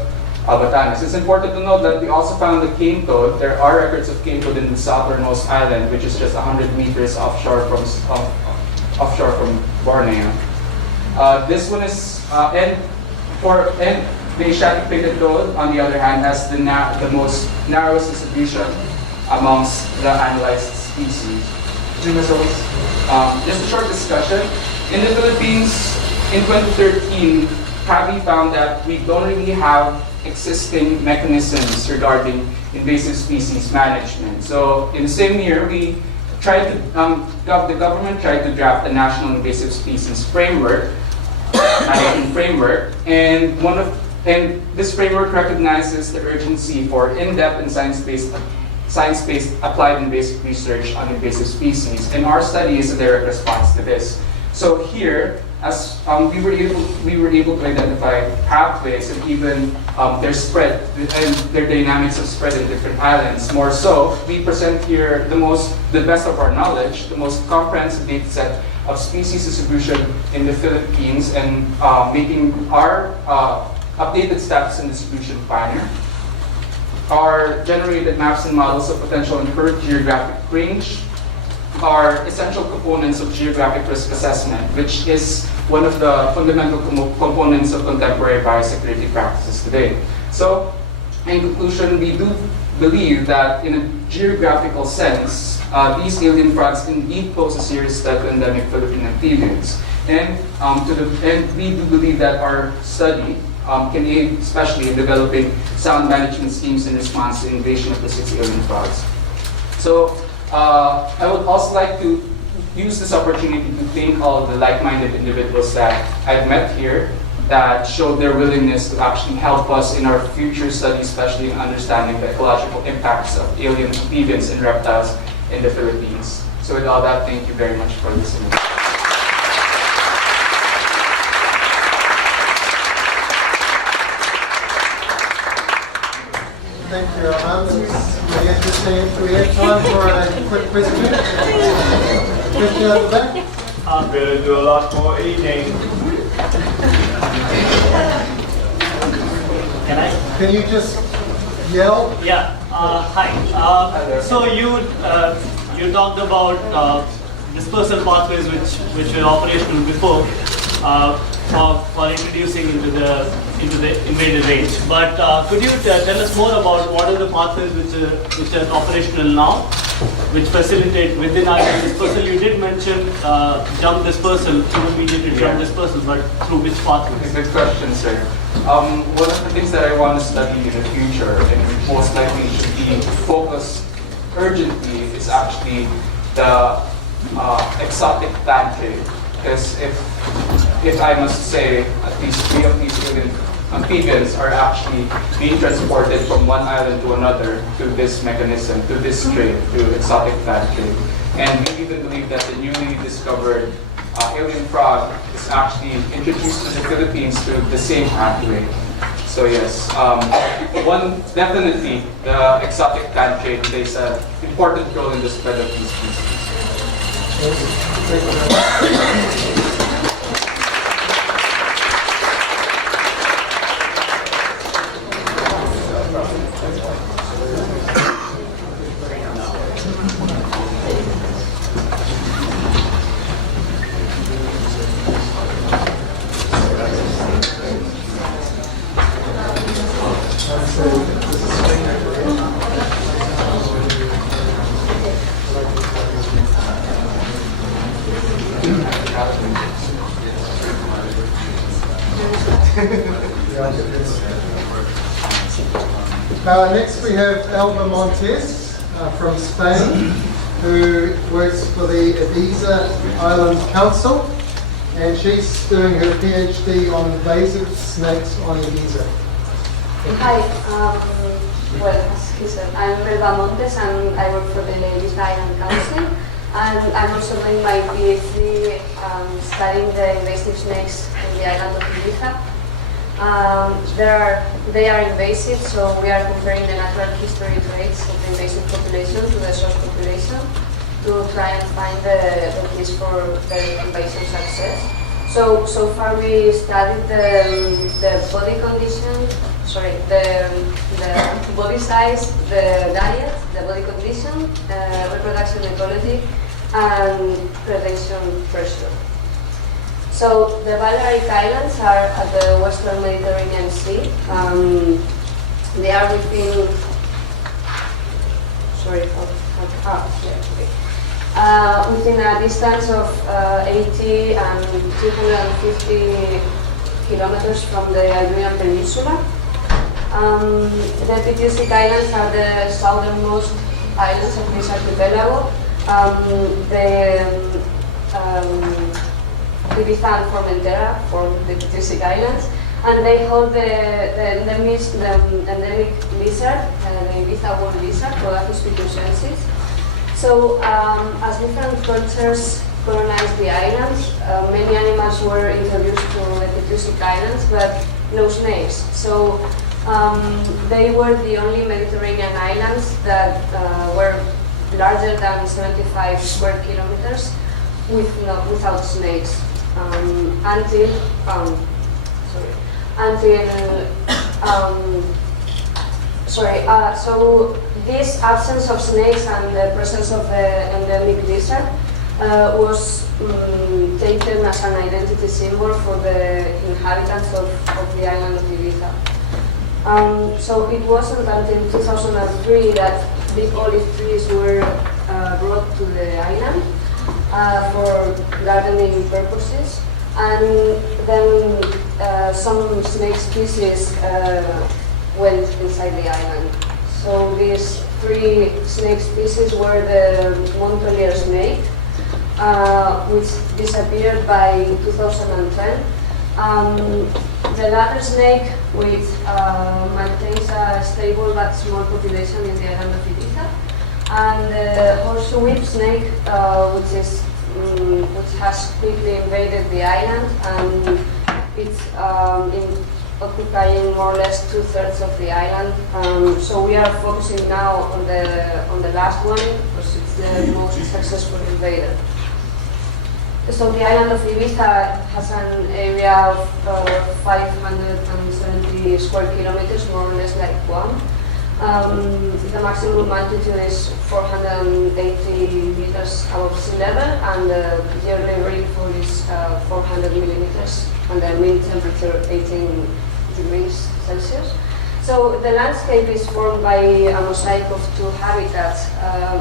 Batanes. It's important to note that we also found the cane toad. There are records of cane toad in the southernmost island, which is just 100 meters offshore offshore from Borneo. This one is, and the Asiatic painted toad, on the other hand, has the most narrowest distribution amongst the analyzed species. Just a short discussion. In the Philippines, in 2013, PAVI found that we don't really have existing mechanisms regarding invasive species management. So in the same year, we tried to, the government tried to draft a national invasive species framework, and this framework recognizes the urgency for in-depth and science-based applied invasive research on invasive species, and our study is a direct response to this. So here, as we were able to identify pathways and even their spread and their dynamics of spread in different islands. More so, we present here the best of our knowledge, the most comprehensive data set of species distribution in the Philippines, and making our updated status and distribution finer. Our generated maps and models of potential and current geographic range are essential components of geographic risk assessment, which is one of the fundamental components of contemporary biosecurity practices today. So, in conclusion, we do believe that in a geographical sense, these alien frogs indeed pose a serious threat to endemic Philippine amphibians. And we do believe that our study can aid especially in developing sound management schemes in response to invasion of the 6 alien frogs. So, I would also like to use this opportunity to thank all of the like-minded individuals that I've met here that showed their willingness to actually help us in our future studies, especially in understanding the ecological impacts of alien amphibians and reptiles in the Philippines. So with all that, thank you very much for listening. Thank you, Hans. We have time for a quick question. Question at the back. I'm going to do a lot more eating. Can you just yell? Yeah. Hi. So you talked about dispersal pathways which were operational before for introducing into the invaded range. But could you tell us more about what are the pathways which are operational now, which facilitate within island dispersal? You did mention jump dispersal, through mediated jump dispersal, but through which pathways? Good question, sir. One of the things that I want to study in the future, and most likely should be focused urgently, is actually the exotic plant trade. Because if I must say, at least 3 of these alien amphibians are actually being transported from one island to another through this mechanism, through this trade, through exotic plant trade. And we even believe that the newly discovered alien frog is actually introduced to the Philippines through the same pathway. So yes, definitely the exotic plant trade plays an important role in the spread of these species. Next we have Alba Montes from Spain, who works for the IBIZA Island Council, and she's doing her PhD on invasive snakes on Ibiza. Hi, well, as he said, I'm Alba Montes and I work for the IBIZA Island Council, and I'm also doing my PhD studying the invasive snakes in the island of Ibiza. They are invasive, so we are comparing the natural history traits of the invasive population to the source population to try and find the keys for the invasion success. So far we studied the body condition, the body size, the diet, the body condition, reproduction ecology, and predation pressure. So the Balearic Islands are at the Western Mediterranean Sea. They are within, within a distance of 80 and 250 kilometers from the Iberian Peninsula. The Pitisic Islands are the southernmost islands of this archipelago. Ibiza and Formentera form the Pitisic Islands, and they hold the endemic lizard, the Ibiza wood lizard, Podacus pitusensis. So, as different cultures colonized the islands, many animals were introduced to the Pitisic Islands, but no snakes. So, they were the only Mediterranean islands that were larger than 75 square kilometers without snakes until so this absence of snakes and the presence of the endemic lizard was taken as an identity symbol for the inhabitants of the island of Ibiza. So it wasn't until 2003 that big olive trees were brought to the island for gardening purposes, and then some snake species went inside the island. So these 3 snake species were the Montpellier snake, which disappeared by 2010. The ladder snake, which maintains a stable but small population in the island of Ibiza, and the horseshoe whip snake, which has quickly invaded the island, and it's occupying more or less 2/3 of the island. So we are focusing now on the last one because it's the most successful invader. So the island of Ibiza has an area of 570 square kilometers, more or less like Guam. The maximum altitude is 480 meters above sea level, and the yearly rainfall is 400 millimeters, and the mean temperature 18 degrees Celsius. So the landscape is formed by a mosaic of 2 habitats,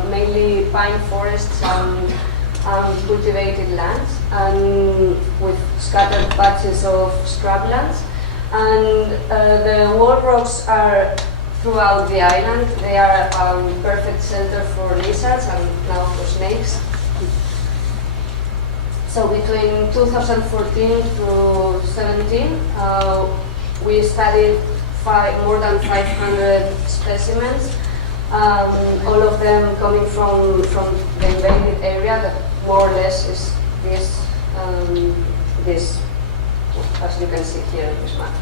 mainly pine forests and cultivated lands, and with scattered patches of scrublands. And the wall rocks are throughout the island. They are a perfect center for lizards and now for snakes. So between 2014 through 2017, we studied more than 500 specimens, all of them coming from the invaded area that more or less is this, as you can see here in this map.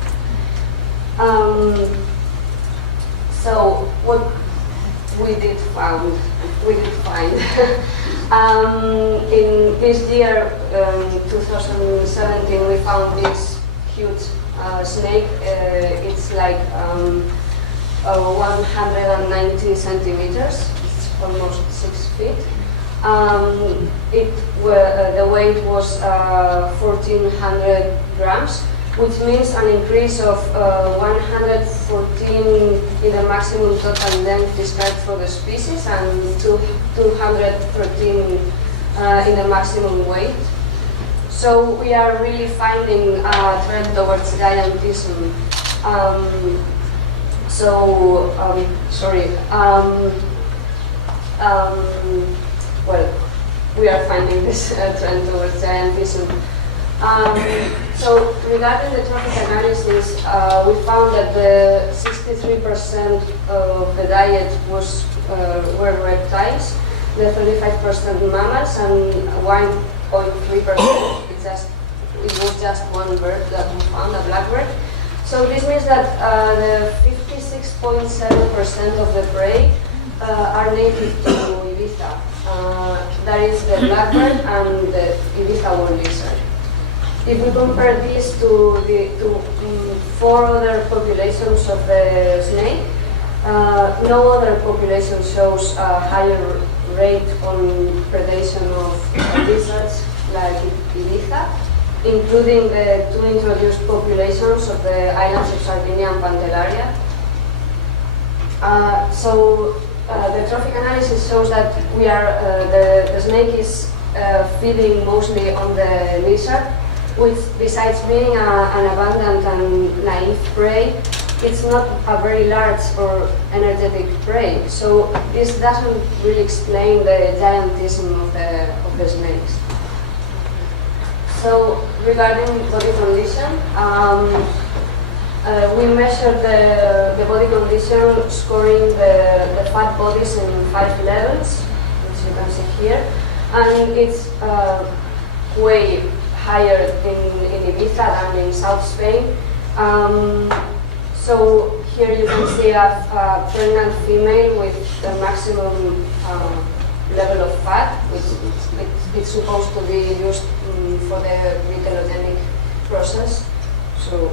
So what we did find in this year, 2017, we found this huge snake. It's like 190 centimeters. It's almost 6 feet. The weight was 1,400 grams, which means an increase of 114 in the maximum total length described for the species and 213 in the maximum weight. So we are really finding a trend towards giantism. Well, we are finding this trend towards giantism. So regarding the traffic analysis, we found that the 63% of the diet were reptiles, the 35% mammals, and 1.3% it was just one bird that we found, a blackbird. So this means that the 56.7% of the prey are native to Ibiza. That is the blackbird and the Ibiza wood lizard. If we compare this to 4 other populations of the snake, no other population shows a higher rate on predation of lizards like IBIZA, including the 2 introduced populations of the islands of Sardinia and Pantellaria. The trophic analysis shows that the snake is feeding mostly on the lizard, which besides being an abundant and naive prey, it's not a very large or energetic prey. So this doesn't really explain the giantism of the snakes. So regarding body condition, we measured the body condition scoring the fat bodies in 5 levels, which you can see here, and it's way higher in Ibiza than in South Spain. So here you can see a pregnant female with the maximum level of fat, which it's supposed to be used for the vitellogenic process. So,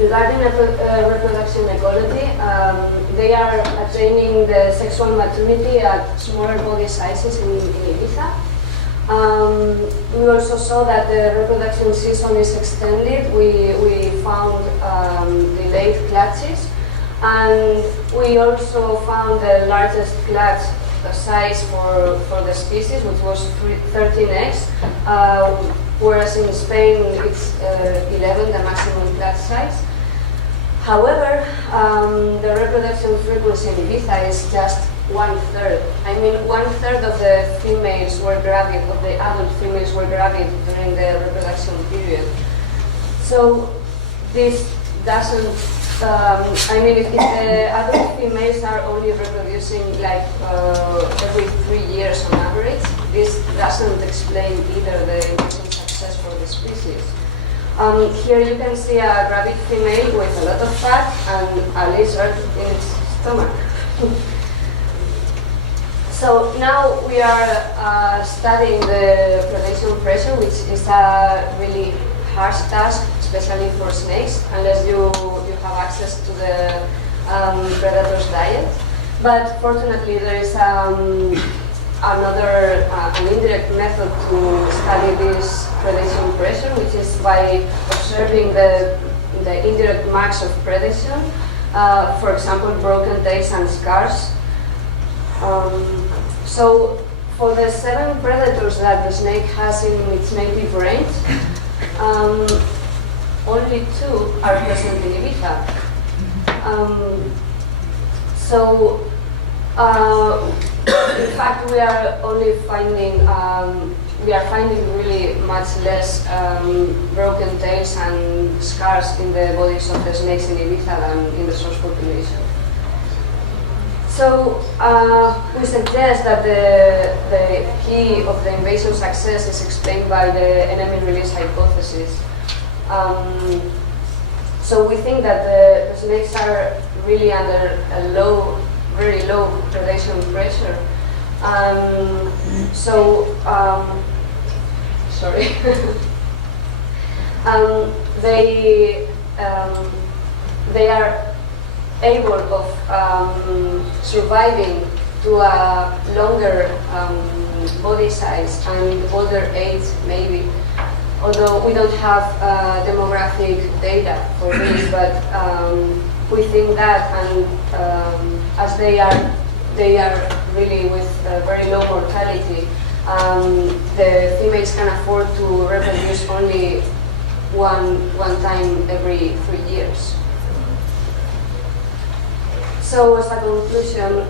regarding reproduction ecology, they are attaining the sexual maturity at smaller body sizes in Ibiza. We also saw that the reproduction season is extended. We found delayed clutches, and we also found the largest clutch size for the species, which was 13 eggs, whereas in Spain it's 11, the maximum clutch size. However, the reproduction frequency in Ibiza is just 1/3. I mean, 1/3 of the females were gravid, of the adult females were gravid during the reproduction period. So this doesn't, I mean, if the adult females are only reproducing like every 3 years on average, this doesn't explain either the increasing success for the species. Here you can see a gravid female with a lot of fat and a lizard in its stomach. So now we are studying the predation pressure, which is a really harsh task, especially for snakes, unless you have access to the predator's diet. But fortunately, there is an indirect method to study this predation pressure, which is by observing the indirect marks of predation, for example, broken tails and scars. So for the 7 predators that the snake has in its native range, only 2 are present in Ibiza. In fact, we are only finding really much less broken tails and scars in the bodies of the snakes in Ibiza than in the source population. So we suggest that the key of the invasion success is explained by the enemy release hypothesis. So we think that the snakes are really under a very low predation pressure. They are able of surviving to a longer body size and older age, maybe. Although we don't have demographic data for this, but we think that, and as they are really with very low mortality, the females can afford to reproduce only one time every 3 years. So as a conclusion,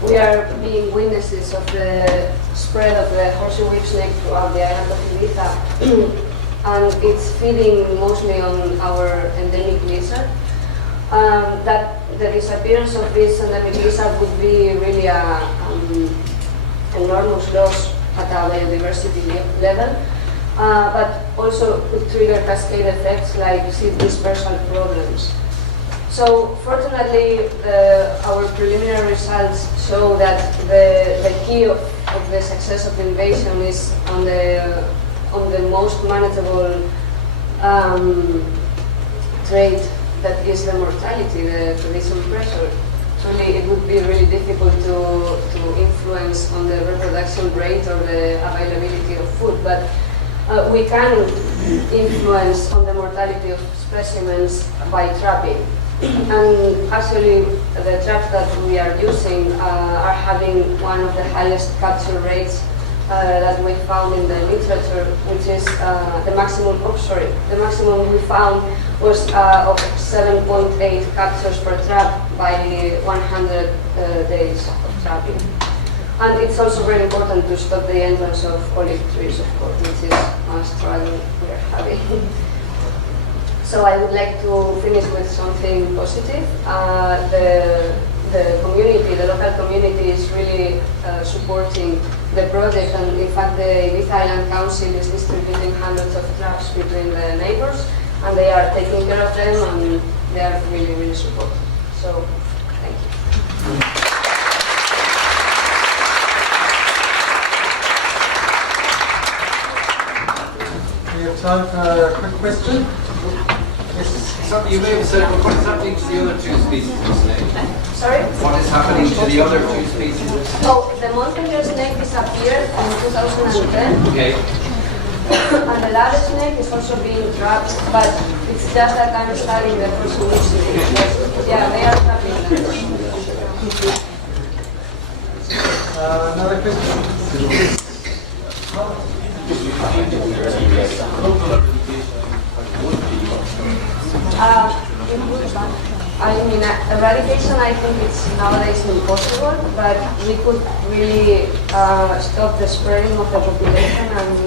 we are being witnesses of the spread of the horseshoe whip snake throughout the island of Ibiza, and it's feeding mostly on our endemic lizard. That the disappearance of this endemic lizard would be really an enormous loss at a biodiversity level, but also could trigger cascade effects like seed dispersal problems. So fortunately, our preliminary results show that the key of the success of invasion is on the most manageable trait, that is the mortality, the predation pressure. it would be really difficult to influence on the reproduction rate or the availability of food, but we can influence on the mortality of specimens by trapping. And actually, the traps that we are using are having one of the highest capture rates that we found in the literature, which is the maximum, the maximum we found was of 7.8 captures per trap by 100 days of trapping. And it's also very important to stop the entrance of olive trees, of course, which is one struggle we are having. So I would like to finish with something positive. The community, the local community is really supporting the project, and in fact the IBIZA Island Council is distributing hundreds of traps between the neighbors, and they are taking care of them, and they are really, really supportive. So, thank you. We have time for a quick question. Yes. Something you may have said, but what is happening to the other two species of snake? Sorry? What is happening to the other two species of snake? Oh, the Montes snake disappeared in 2010. Okay. And the ladder snake is also being trapped, but it's just that I'm studying the first solution. Yeah, they are trapping them. Another question? I mean, eradication, I think it's nowadays impossible, but we could really stop the spreading of the population and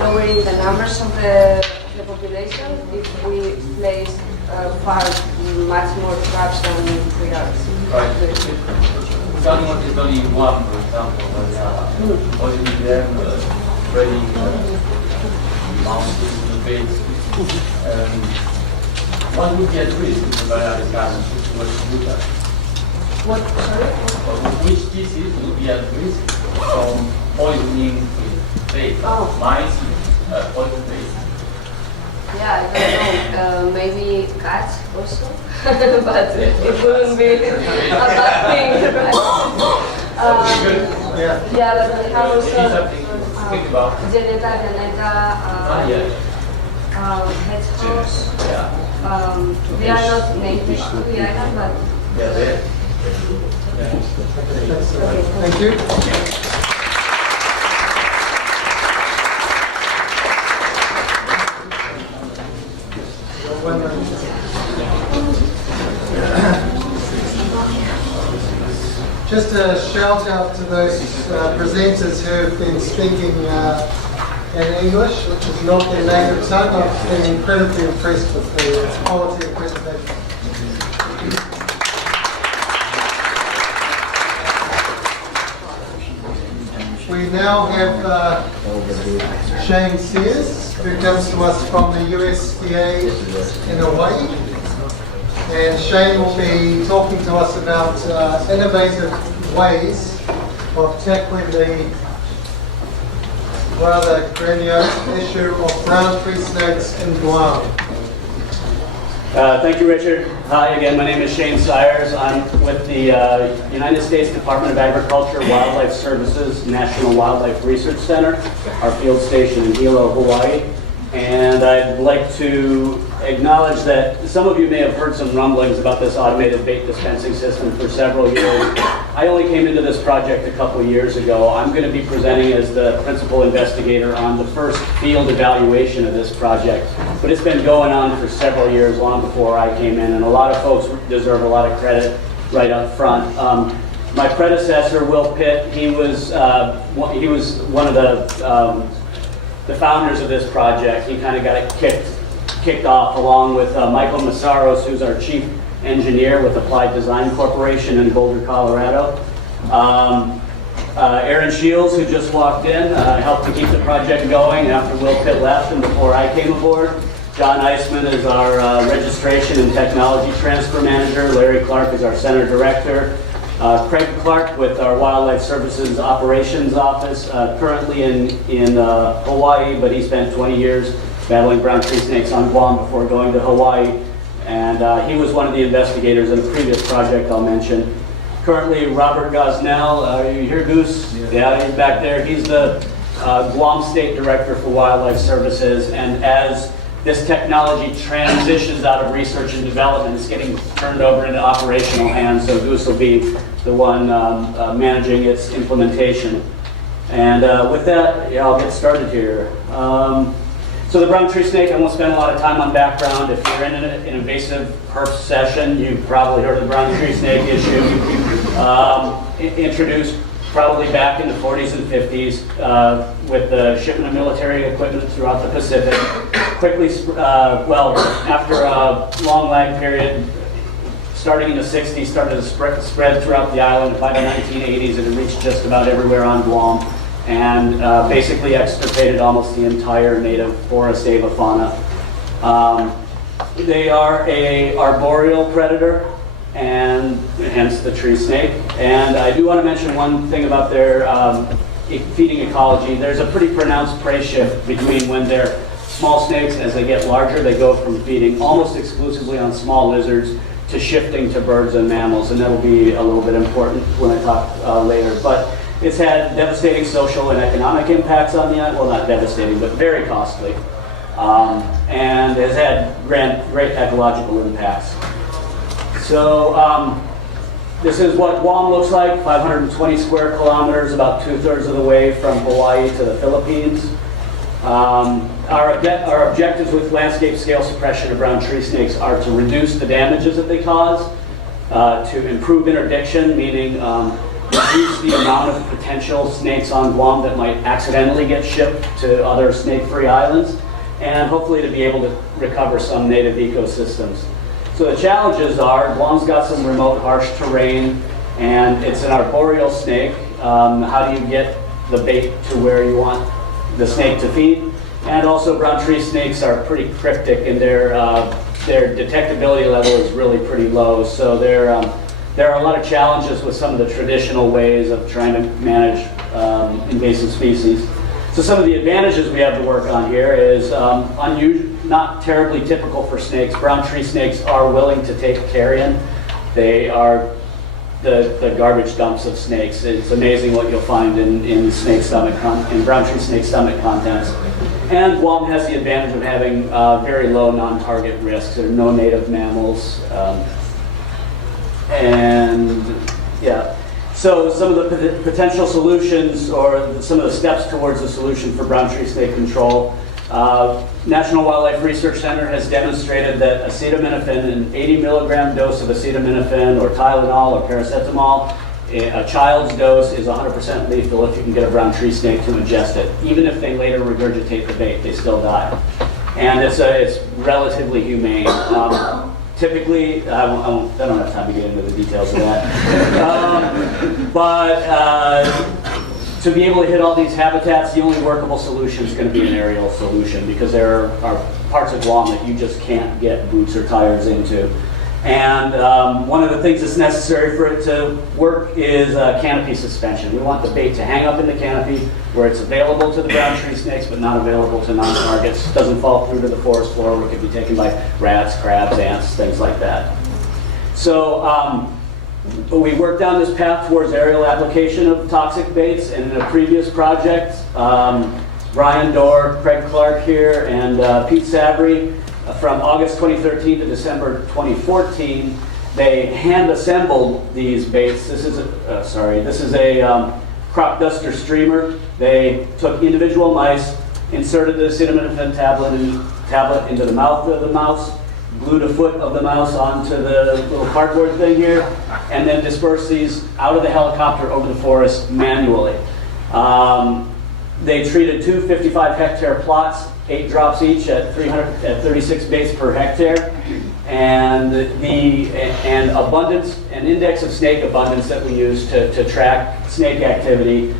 lowering the numbers of the population if we place far much more traps than we are. Someone is only one, for example, but only them spreading mountains to the base. What would be at risk in the Balearic Islands? What would that? What, sorry? Which species would be at risk from poisoning with bait? Mice, poison bait? Yeah, I don't know. Maybe cats also, but it wouldn't be a bad thing, right? Yeah, but we have also Think about. Geneta, hedgehogs. Yeah. They are not native to the island, but Yeah, there. Thank you. Just a shout out to those presenters who have been speaking in English, which is not their native tongue. I've been incredibly impressed with the quality of presentation. We now have Shane Siers, who comes to us from the USDA in Hawaii. And Shane will be talking to us about innovative ways of tackling the rather grandiose issue of brown tree snakes in Guam. Thank you, Richard. Hi again, my name is Shane Siers. I'm with the United States Department of Agriculture, Wildlife Services, National Wildlife Research Center, our field station in Hilo, Hawaii. And I'd like to acknowledge that some of you may have heard some rumblings about this automated bait dispensing system for several years. I only came into this project a couple years ago. I'm going to be presenting as the principal investigator on the first field evaluation of this project. But it's been going on for several years, long before I came in, and a lot of folks deserve a lot of credit right up front. My predecessor, Will Pitt, he was one of the founders of this project. He kind of got it kicked off along with Michael Massaros, who's our chief engineer with Applied Design Corporation in Boulder, Colorado. Aaron Shields, who just walked in, helped to keep the project going after Will Pitt left and before I came aboard. John Eisman is our registration and technology transfer manager. Larry Clark is our center director. Craig Clark with our Wildlife Services Operations Office, currently in Hawaii, but he spent 20 years battling brown tree snakes on Guam before going to Hawaii. and he was one of the investigators in a previous project I'll mention. Currently, Robert Gosnell, are you here, Goose? Yeah, he's back there. He's the Guam State Director for Wildlife Services, and as this technology transitions out of research and development, it's getting turned over into operational hands, so Goose will be the one managing its implementation. And with that, yeah, I'll get started here. So the brown tree snake, I won't spend a lot of time on background. If you're in an invasive Herps session, you've probably heard of the brown tree snake issue. Introduced probably back in the 40s and 50s with the shipment of military equipment throughout the Pacific. Quickly, well, after a long lag period, starting in the 60s, started to spread throughout the island. By the 1980s, it had reached just about everywhere on Guam, and basically extirpated almost the entire native forest avifauna. They are a arboreal predator, and hence the tree snake. And I do want to mention one thing about their feeding ecology. There's a pretty pronounced prey shift between when they're small snakes. As they get larger, they go from feeding almost exclusively on small lizards to shifting to birds and mammals, and that'll be a little bit important when I talk later. But it's had devastating social and economic impacts on the island. Well, not devastating, but very costly. And has had great ecological impacts. So this is what Guam looks like, 520 square kilometers, about 2/3 of the way from Hawaii to the Philippines. Our objectives with landscape scale suppression of brown tree snakes are to reduce the damages that they cause, to improve interdiction, meaning reduce the amount of potential snakes on Guam that might accidentally get shipped to other snake-free islands, and hopefully to be able to recover some native ecosystems. So the challenges are, Guam's got some remote, harsh terrain, and it's an arboreal snake. How do you get the bait to where you want the snake to feed? And also, brown tree snakes are pretty cryptic, and their detectability level is really pretty low. So there are a lot of challenges with some of the traditional ways of trying to manage invasive species. So some of the advantages we have to work on here is not terribly typical for snakes. Brown tree snakes are willing to take carrion. They are the garbage dumps of snakes. It's amazing what you'll find in snake stomach in brown tree snake stomach contents. And Guam has the advantage of having very low non-target risks. There are no native mammals. And yeah, so some of the potential solutions, or some of the steps towards the solution for brown tree snake control. National Wildlife Research Center has demonstrated that acetaminophen, an 80 milligram dose of acetaminophen or Tylenol or paracetamol, a child's dose is 100% lethal if you can get a brown tree snake to ingest it. Even if they later regurgitate the bait, they still die. And it's relatively humane. Typically, I don't have time to get into the details of that. To be able to hit all these habitats, the only workable solution is going to be an aerial solution, because there are parts of Guam that you just can't get boots or tires into. And one of the things that's necessary for it to work is canopy suspension. We want the bait to hang up in the canopy where it's available to the brown tree snakes, but not available to non-targets. Doesn't fall through to the forest floor, where it could be taken by rats, crabs, ants, things like that. So we worked down this path towards aerial application of toxic baits, and in a previous project, Brian Dorr, Craig Clark here, and Pete Sabry, from August 2013 to December 2014, they hand-assembled these baits. This is a crop duster streamer. They took individual mice, inserted the acetaminophen tablet into the mouth of the mouse, glued a foot of the mouse onto the little cardboard thing here, and then dispersed these out of the helicopter over the forest manually. They treated two 55-hectare plots, 8 drops each at 36 baits per hectare, and an index of snake abundance that we use to track snake activity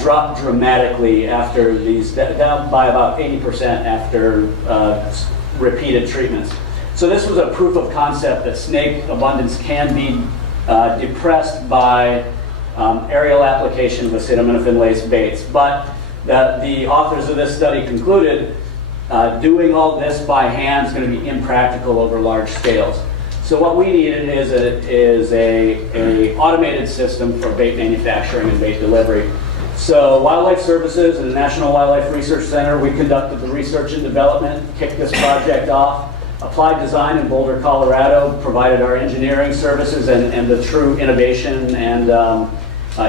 dropped dramatically after these, down by about 80% after repeated treatments. So this was a proof of concept that snake abundance can be depressed by aerial application of acetaminophen-laced baits. But the authors of this study concluded doing all this by hand is going to be impractical over large scales. So what we needed is a automated system for bait manufacturing and bait delivery. So Wildlife Services and the National Wildlife Research Center, we conducted the research and development, kicked this project off. Applied Design in Boulder, Colorado provided our engineering services and the true innovation and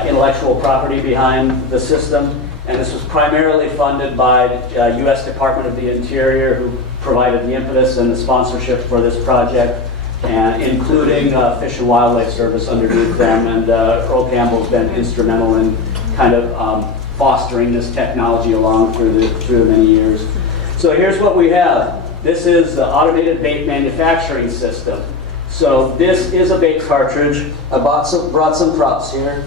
intellectual property behind the system. And this was primarily funded by U.S. Department of the Interior, who provided the impetus and the sponsorship for this project, and including Fish and Wildlife Service underneath them. And Earl Campbell's been instrumental in kind of fostering this technology along through the many years. So here's what we have. This is the automated bait manufacturing system. So this is a bait cartridge. I brought some props here.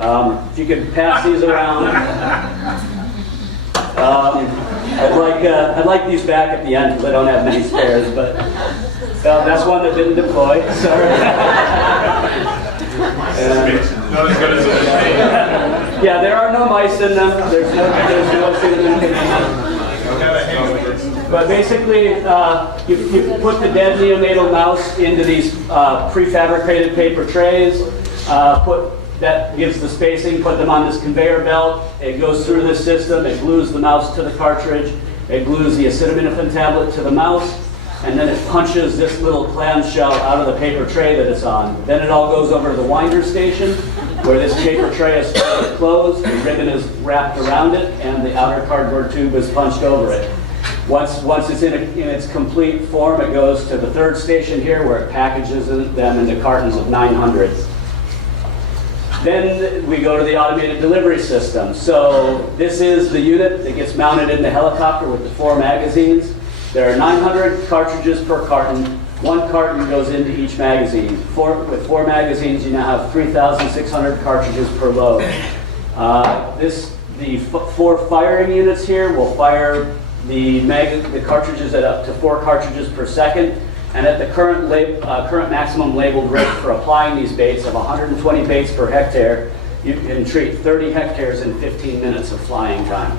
If you could pass these around. I'd like these back at the end because I don't have many spares, but that's one that didn't deploy. Sorry. Yeah, there are no mice in them. There's no cinnamon in them. But basically, you put the dead neonatal mouse into these prefabricated paper trays. That gives the spacing. Put them on this conveyor belt. It goes through this system. It glues the mouse to the cartridge. It glues the acetaminophen tablet to the mouse, and then it punches this little clamshell out of the paper tray that it's on. Then it all goes over to the winder station, where this paper tray is closed. The ribbon is wrapped around it, and the outer cardboard tube is punched over it. Once it's in its complete form, it goes to the third station here, where it packages them into cartons of 900. Then we go to the automated delivery system. So this is the unit that gets mounted in the helicopter with the 4 magazines. There are 900 cartridges per carton. 1 carton goes into each magazine. With 4 magazines, you now have 3,600 cartridges per load. The 4 firing units here will fire the cartridges at up to 4 cartridges per second. And at the current maximum labeled rate for applying these baits of 120 baits per hectare, you can treat 30 hectares in 15 minutes of flying time.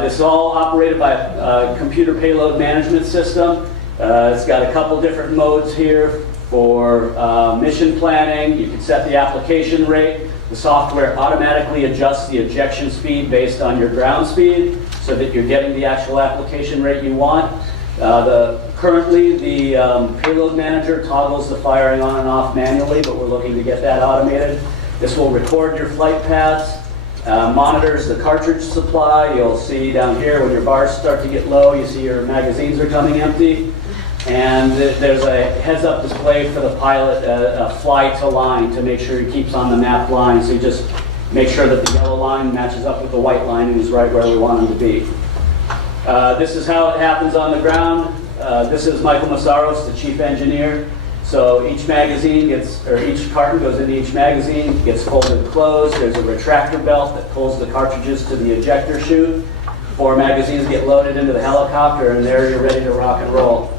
This is all operated by a computer payload management system. It's got a couple different modes here for mission planning. You can set the application rate. The software automatically adjusts the ejection speed based on your ground speed so that you're getting the actual application rate you want. Currently, the payload manager toggles the firing on and off manually, but we're looking to get that automated. This will record your flight paths, monitors the cartridge supply. You'll see down here when your bars start to get low, you see your magazines are coming empty. And there's a heads-up display for the pilot, a fly to line, to make sure he keeps on the map line. So you just make sure that the yellow line matches up with the white line and is right where we want him to be. This is how it happens on the ground. This is Michael Massaros, the chief engineer. So each each carton goes into each magazine, gets folded closed. There's a retractor belt that pulls the cartridges to the ejector chute. 4 magazines get loaded into the helicopter, and there you're ready to rock and roll.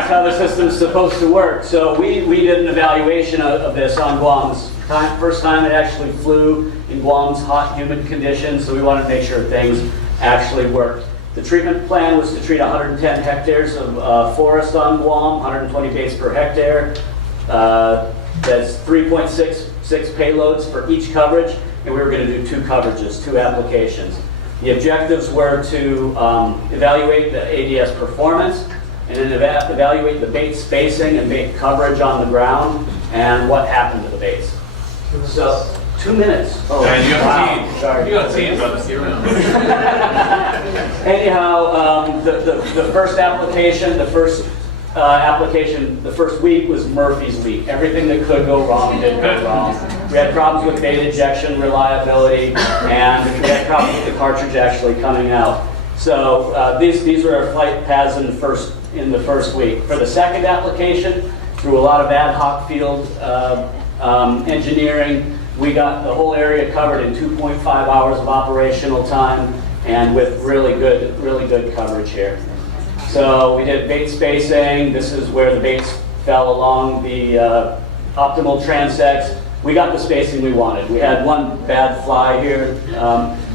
How the system's supposed to work. So we did an evaluation of this on Guam's first time it actually flew in Guam's hot, humid conditions, so we wanted to make sure things actually worked. The treatment plan was to treat 110 hectares of forest on Guam, 120 baits per hectare. That's 3.66 payloads for each coverage, and we were going to do 2 coverages, 2 applications. The objectives were to evaluate the ADS performance, and then evaluate the bait spacing and bait coverage on the ground, and what happened to the baits. So, 2 minutes. Oh, and you wow. Sorry. You got teams on the Anyhow, the first application, the first week was Murphy's week. Everything that could go wrong did go wrong. We had problems with bait ejection reliability, and we had problems with the cartridge actually coming out. So these were our flight paths in the first week. For the second application, through a lot of ad hoc field engineering, we got the whole area covered in 2.5 hours of operational time, and with really good coverage here. So we did bait spacing. This is where the baits fell along the optimal transects. We got the spacing we wanted. We had one bad fly here.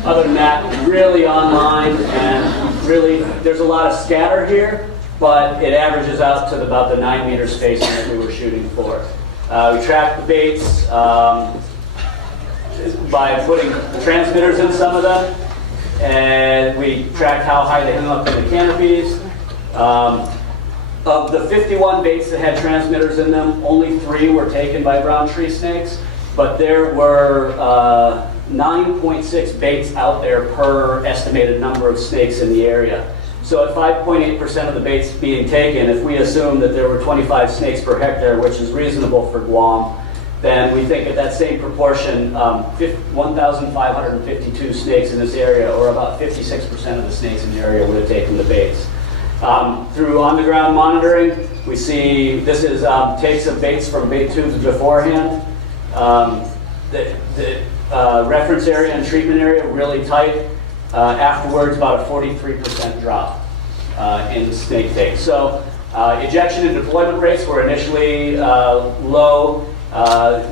Other than that, really online, and really there's a lot of scatter here, but it averages out to about the 9-meter spacing that we were shooting for. We tracked the baits by putting transmitters in some of them, and we tracked how high they hung up in the canopies. Of the 51 baits that had transmitters in them, only 3 were taken by brown tree snakes, but there were 9.6 baits out there per estimated number of snakes in the area. So at 5.8% of the baits being taken, if we assume that there were 25 snakes per hectare, which is reasonable for Guam, then we think at that same proportion, 1,552 snakes in this area, or about 56% of the snakes in the area would have taken the baits. Through on-the-ground monitoring, we see this is takes of baits from bait tubes beforehand. The reference area and treatment area really tight. Afterwards, about a 43% drop in the snake take. So ejection and deployment rates were initially low.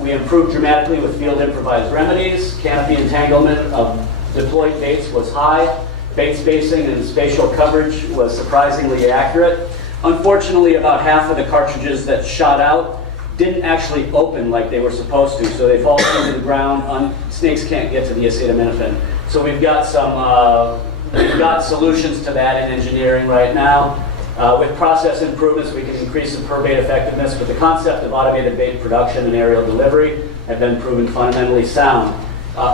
We improved dramatically with field improvised remedies. Canopy entanglement of deployed baits was high. Bait spacing and spatial coverage was surprisingly accurate. Unfortunately, about half of the cartridges that shot out didn't actually open like they were supposed to, so they fall into the ground. Snakes can't get to the acetaminophen. So we've got solutions to that in engineering right now. With process improvements, we can increase the per bait effectiveness, but the concept of automated bait production and aerial delivery have been proven fundamentally sound.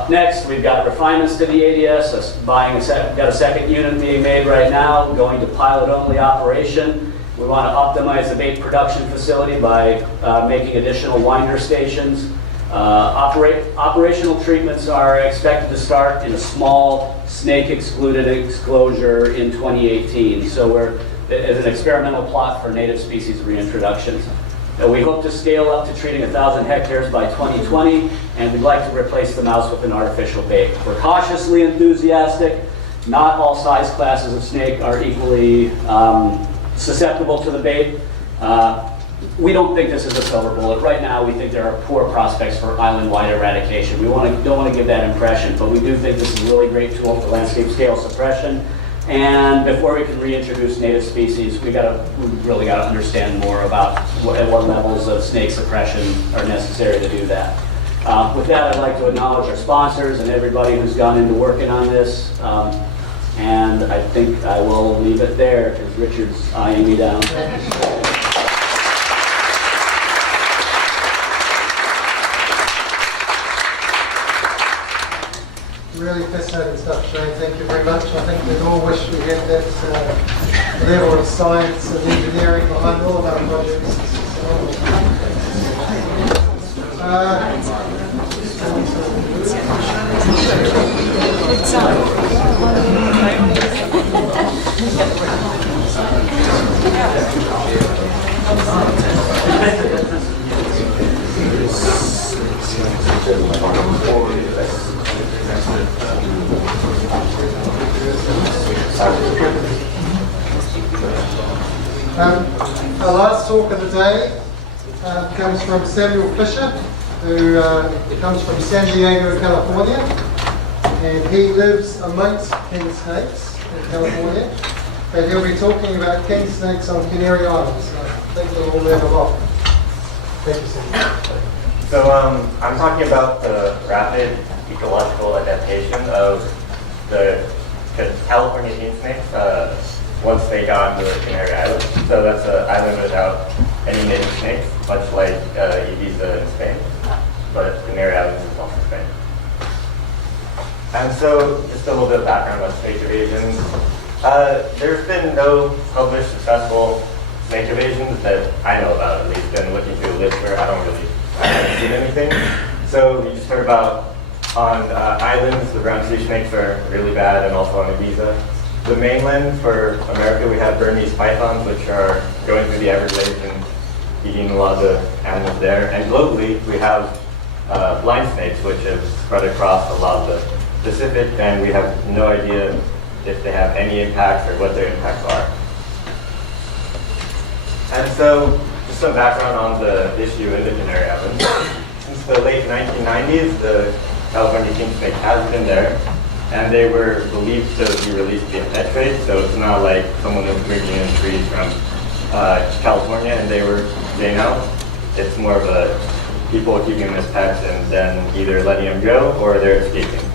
Next, we've got refinements to the ADS. Got a second unit being made right now, going to pilot-only operation. We want to optimize the bait production facility by making additional winder stations. Operational treatments are expected to start in a small snake-excluded exclosure in 2018. So we're as an experimental plot for native species reintroductions. We hope to scale up to treating 1,000 hectares by 2020, and we'd like to replace the mouse with an artificial bait. We're cautiously enthusiastic. Not all size classes of snake are equally susceptible to the bait. We don't think this is a silver bullet. Right now, we think there are poor prospects for island-wide eradication. We don't want to give that impression, but we do think this is a really great tool for landscape scale suppression. And before we can reintroduce native species, we really got to understand more about what levels of snake suppression are necessary to do that. With that, I'd like to acknowledge our sponsors and everybody who's gone into working on this. And I think I will leave it there because Richard's eyeing me down. Really fascinating stuff, Shane. Thank you very much. I think we all wish we had that level of science and engineering behind all of our projects. Our last talk of the day comes from Samuel Fisher, who comes from San Diego, California, and he lives amongst king snakes in California, and he'll be talking about king snakes on Canary Islands. So I think we'll all learn a lot. Thank you, Samuel. So I'm talking about the rapid ecological adaptation of the California king snakes once they got to the Canary Islands. So that's an island without any native snakes, much like Ibiza in Spain, but Canary Islands is also Spain. And so just a little bit of background on snake evasion. There's been no published successful snake evasions that I know about, at least, and looking through the literature, I haven't seen anything. So we just heard about on islands, the brown tree snakes are really bad, and also on Ibiza. the mainland for America, we have Burmese pythons, which are going through the Everglades and eating a lot of the animals there. And globally, we have blind snakes, which have spread across a lot of the Pacific, and we have no idea if they have any impacts or what their impacts are. And so, just some background on the issue in the Canary Islands. Since the late 1990s, the California king snake has been there, and they were believed to be released via pet trade, so it's not like someone was bringing in trees from California and they know. It's more of a people keeping them as pets and then either letting them go or they're escaping.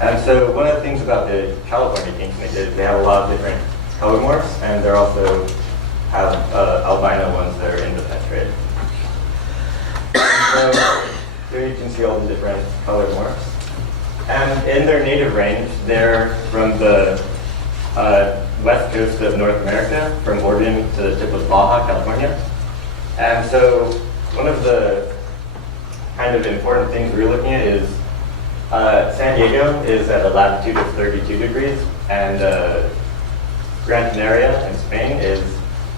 And so one of the things about the California king snake is they have a lot of different color morphs, and they also have albino ones that are in the pet trade. So here you can see all the different color morphs. And in their native range, they're from the west coast of North America, from Oregon to the tip of Baja, California. And so one of the kind of important things we're looking at is San Diego is at a latitude of 32 degrees, and Gran Canaria in Spain is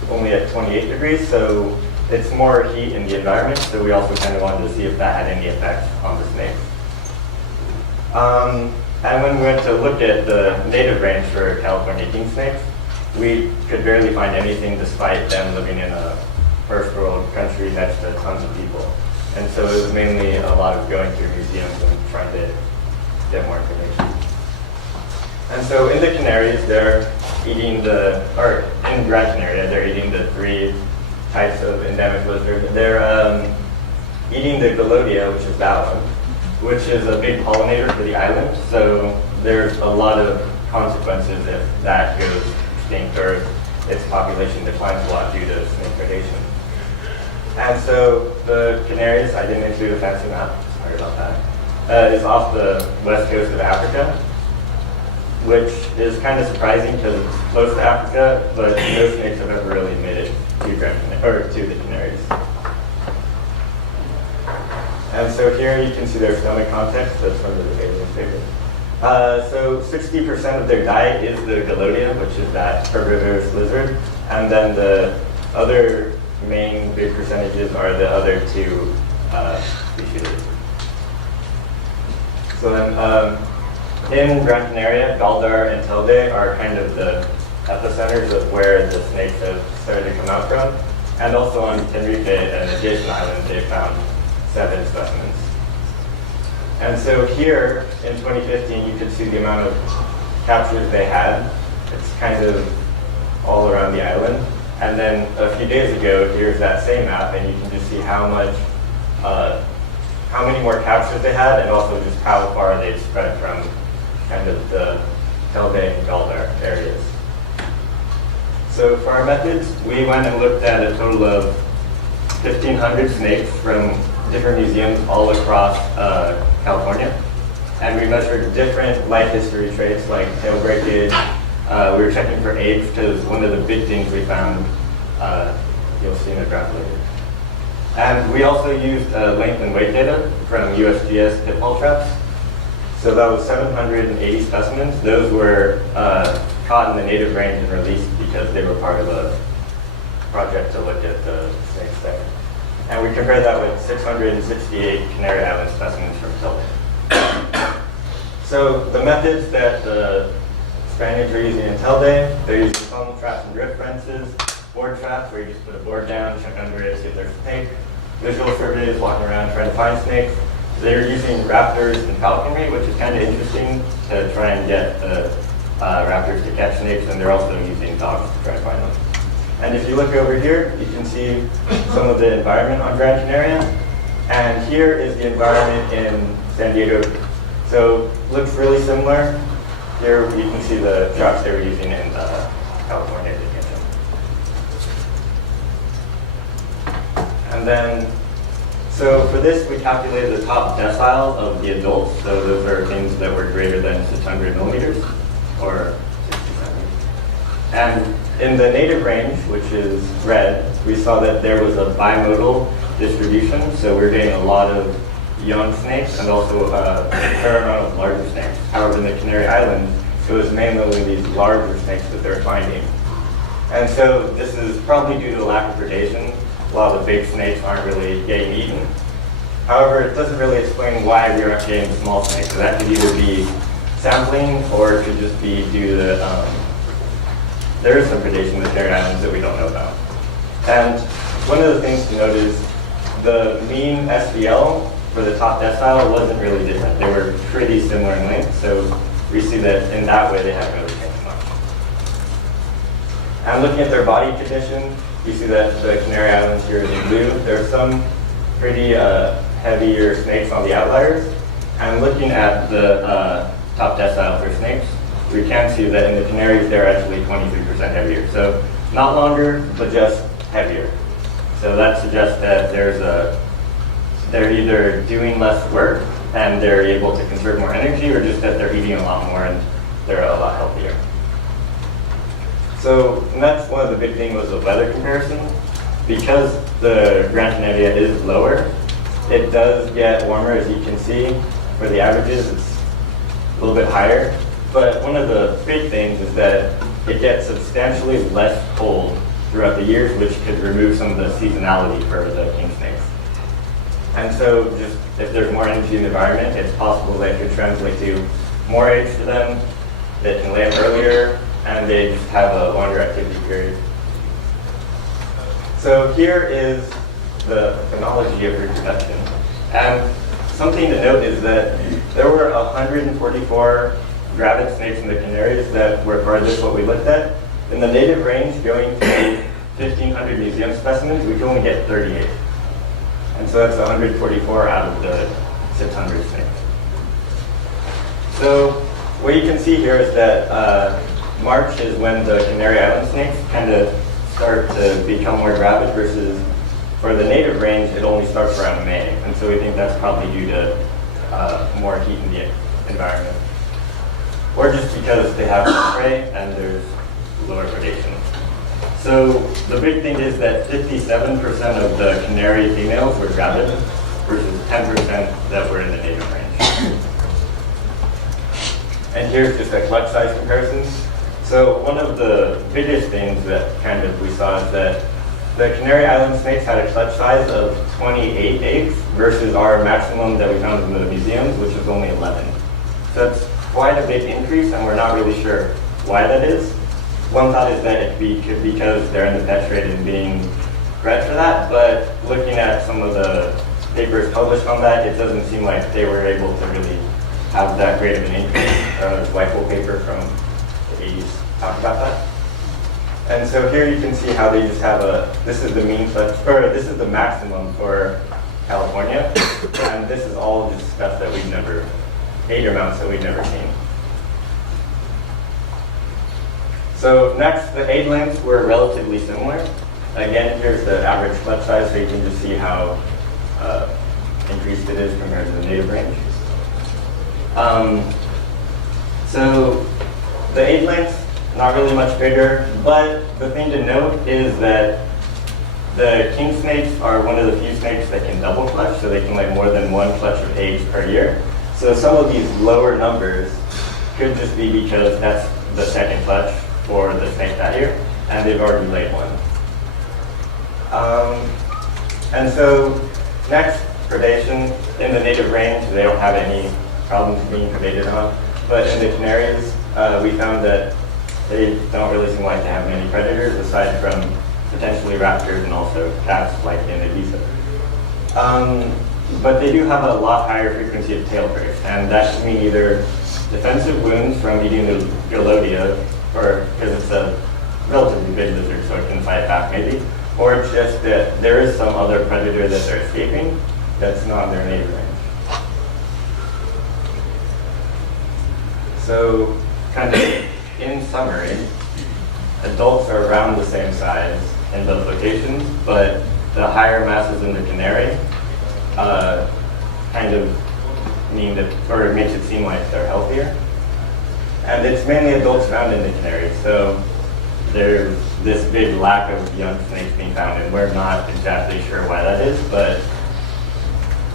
only at 28 degrees, so it's more heat in the environment, so we also kind of wanted to see if that had any effect on the snake. And when we went to look at the native range for California king snakes, we could barely find anything despite them living in a first world country next to tons of people. And so it was mainly a lot of going through museums and trying to get more information. And so in the Canaries, they're eating in Gran Canaria, they're eating the 3 types of endemic lizard. They're eating the Galodia, which is that one, which is a big pollinator for the island. So there's a lot of consequences if that goes extinct or its population declines a lot due to snake predation. And so the Canaries, I didn't include a fancy map, sorry about that, is off the west coast of Africa, which is kind of surprising because it's close to Africa, but no snakes have ever really made it to the Canaries. And so here you can see their stomach context, that's from the alien paper. So 60% of their diet is the Galodia, which is that herbivorous lizard, and then the other main big percentages are the other 2 species. So then in Gran Canaria, Galdar and Telde are kind of the epicenters of where the snakes have started to come out from. And also on Tenerife, an adjacent island, they found 7 specimens. And so here in 2015, you could see the amount of captures they had. It's kind of all around the island. And then a few days ago, here's that same map, and you can just see how many more captures they had, and also just how far they've spread from kind of the Telde and Galdar areas. So for our methods, we went and looked at a total of 1,500 snakes from different museums all across California. And we measured different life history traits like tail breakage. We were checking for age because one of the big things we found, you'll see in the graph later. And we also used length and weight data from USGS pitfall traps. So that was 780 specimens. Those were caught in the native range and released because they were part of a project to look at the snakes there. And we compared that with 668 Canary Island specimens from Telde. So the methods that the Spaniards are using in Telde, they're using foam traps and drift fences, board traps where you just put a board down, check under it, see if there's a snake, visual surveys, walking around trying to find snakes. They're using raptors and falconry, which is kind of interesting to try and get the raptors to catch snakes, and they're also using dogs to try to find them. And if you look over here, you can see some of the environment on Gran Canaria. And here is the environment in San Diego. So looks really similar. Here you can see the traps they were using in California to catch them. And then, so for this, we calculated the top decile of the adults. So those are things that were greater than 600 millimeters, or 60 centimeters. And in the native range, which is red, we saw that there was a bimodal distribution. So we're getting a lot of young snakes and also a fair amount of larger snakes. However, in the Canary Islands, it was mainly these larger snakes that they're finding. And so this is probably due to a lack of predation. A lot of the big snakes aren't really getting eaten. However, it doesn't really explain why we aren't getting small snakes. So that could either be sampling or it could just be due to, there is some predation in the Canary Islands that we don't know about. And one of the things to note is the mean SVL for the top decile wasn't really different. They were pretty similar in length, so we see that in that way they haven't really changed much. And looking at their body condition, you see that the Canary Islands here is in blue. There are some pretty heavier snakes on the outliers. And looking at the top decile for snakes, we can see that in the Canaries they're actually 23% heavier. So not longer, but just heavier. So that suggests that they're either doing less work and they're able to conserve more energy, or just that they're eating a lot more and they're a lot healthier. So and that's one of the big things was the weather comparison. Because the Gran Canaria is lower, it does get warmer, as you can see. For the averages, it's a little bit higher. But one of the big things is that it gets substantially less cold throughout the years, which could remove some of the seasonality for the king snakes. And so just if there's more energy in the environment, it's possible that it could translate to more eggs for them, that can lay them earlier, and they just have a longer activity period. So here is the phenology of reproduction. And something to note is that there were 144 gravid snakes in the Canaries that were farthest what we looked at. In the native range, going to 1,500 museum specimens, we can only get 38. And so that's 144 out of the 600 snakes. So what you can see here is that March is when the Canary Island snakes kind of start to become more gravid, versus for the native range, it only starts around May. And so we think that's probably due to more heat in the environment. Or just because they have more prey and there's lower predation. So the big thing is that 57% of the canary females were gravid versus 10% that were in the native range. And here's just a clutch size comparison. So one of the biggest things that kind of we saw is that the Canary Island snakes had a clutch size of 28 eggs versus our maximum that we found in the museums, which was only 11. So that's quite a big increase, and we're not really sure why that is. One thought is that it could be because they're in the pet trade and being bred for that, but looking at some of the papers published on that, it doesn't seem like they were able to really have that great of an increase. Whitehall paper from the 80s talked about that. And so here you can see how they just have this is the mean, or this is the maximum for California, and this is all just stuff that we've never, gator mounts that we've never seen. So next, the egg lengths were relatively similar. Again, here's the average clutch size, so you can just see how increased it is compared to the native range. So the egg lengths, not really much bigger, but the thing to note is that the king snakes are one of the few snakes that can double clutch, so they can lay more than one clutch of eggs per year. So some of these lower numbers could just be because that's the second clutch for the snake that year, and they've already laid one. And so next, predation. In the native range, they don't have any problems being predated on, but in the Canaries, we found that they don't really seem like to have many predators aside from potentially raptors and also cats like in IBIZA. But they do have a lot higher frequency of tail breaks, and that could mean either defensive wounds from eating the Galodia, or because it's a relatively big lizard so it can fight back maybe, or it's just that there is some other predator that they're escaping that's not in their native range. So kind of in summary, adults are around the same size in both locations, but the higher masses in the Canary kind of mean that, or it makes it seem like they're healthier. And it's mainly adults found in the Canaries, so there's this big lack of young snakes being found, and we're not exactly sure why that is, but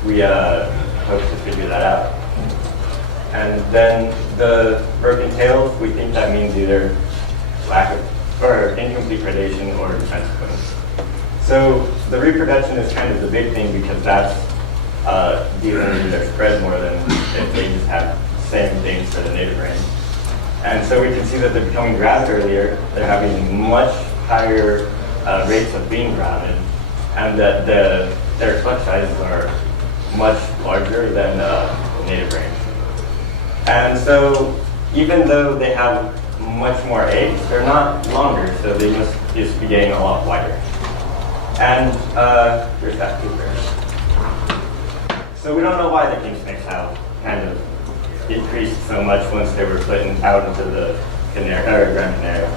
we hope to figure that out. And then the broken tails, we think that means either lack of or incomplete predation or defensiveness. So the reproduction is kind of the big thing because that's dealing with their spread more than if they just have same things for the native range. And so we can see that they're becoming gravid earlier. They're having much higher rates of being gravid, and that their clutch sizes are much larger than the native range. And so even though they have much more eggs, they're not longer, so they must just be getting a lot wider. And here's that picture. So we don't know why the king snakes have kind of increased so much once they were put out into the Grand Canary.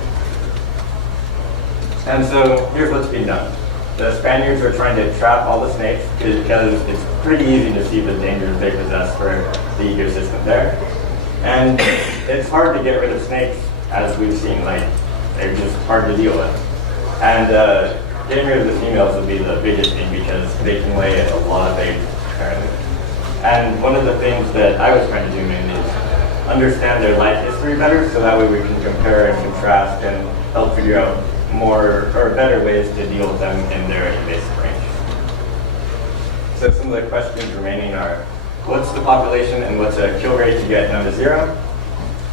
And so here's what's being done. The Spaniards are trying to trap all the snakes because it's pretty easy to see the dangers they possess for the ecosystem there. And it's hard to get rid of snakes, as we've seen, like, they're just hard to deal with. And getting rid of the females would be the biggest thing because they can lay a lot of eggs currently. And one of the things that I was trying to do mainly is understand their life history better so that way we can compare and contrast and help figure out more or better ways to deal with them in their invasive range. So some of the questions remaining are, what's the population and what's a kill rate to get down to 0?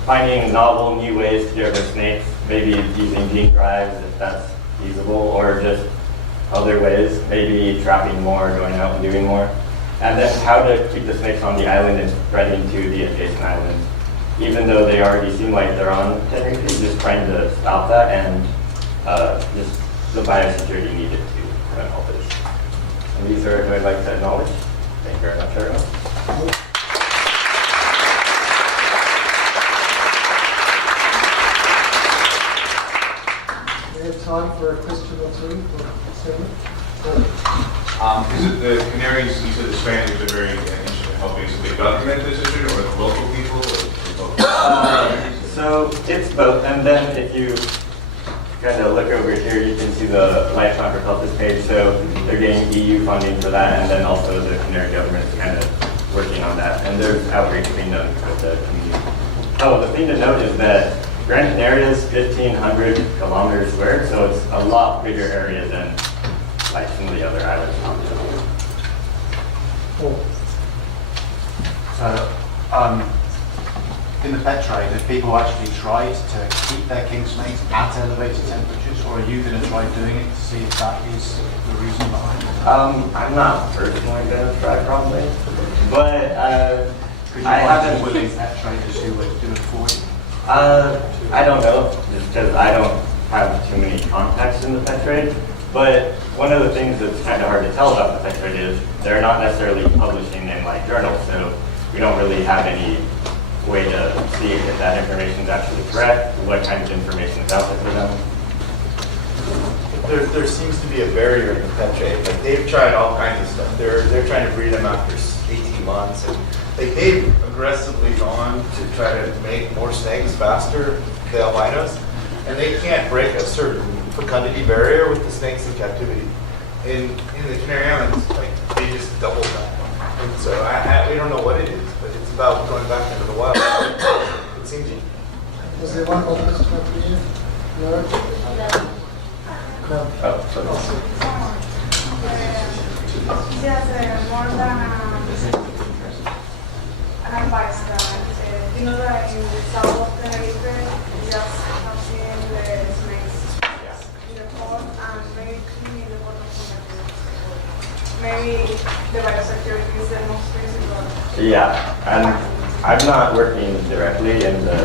Finding novel new ways to get rid of snakes, maybe using gene drives if that's feasible, or just other ways, maybe trapping more, going out and doing more. And then how to keep the snakes on the island and spreading to the adjacent islands. Even though they already seem like they're on Tenerife, just trying to stop that and just the biosecurity needed to prevent all this. And these are who I'd like to acknowledge. Thank you very much, everyone. We have time for a question or two. Is it the Canaries, you said the Spaniards are very interested in helping? Is it the government decision or the local people? Or both? So it's both, and then if you kind of look over here, you can see the Lifetime for Peltis page. So they're getting EU funding for that, and then also the Canary government is kind of working on that. And there's outreach being done with the community. Oh, the thing to note is that Gran Canaria is 1,500 kilometers square, so it's a lot bigger area than like some of the other islands. So, in the pet trade, have people actually tried to keep their king snakes at elevated temperatures, or are you going to try doing it to see if that is the reason behind it? I'm not personally going to try probably, but Could you I find haven't. some willing pet traders who would do it for you? I don't know, just because I don't have too many contacts in the pet trade. But one of the things that's kind of hard to tell about the pet trade is they're not necessarily publishing in like journals, so we don't really have any way to see if that information is actually correct, what kind of information is out there for them. There seems to be a barrier in the pet trade. Like they've tried all kinds of stuff. They're trying to breed them after 18 months, and like they've aggressively gone to try to make more snakes faster, the albinos, and they can't break a certain fecundity barrier with the snakes in captivity. In the Canary Islands, like they just doubled that. And so we don't know what it is, but it's about going back into the wild. It seems. Was there one more question for you? No? No. Oh, sorry. Yes, more than an advice that you know that in the south of Tenerife, we just have seen the snakes in the pond and very clean in the bottom of the pool. Maybe the biosecurity is the most principal. Yeah, and I'm not working directly in the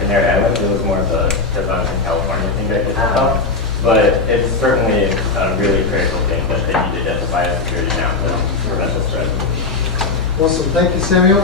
Canary Islands. It was more of the because I'm in California thing I could help out. But it's certainly a really critical thing that they need to get the biosecurity down to prevent the spread. Awesome. Thank you, Samuel.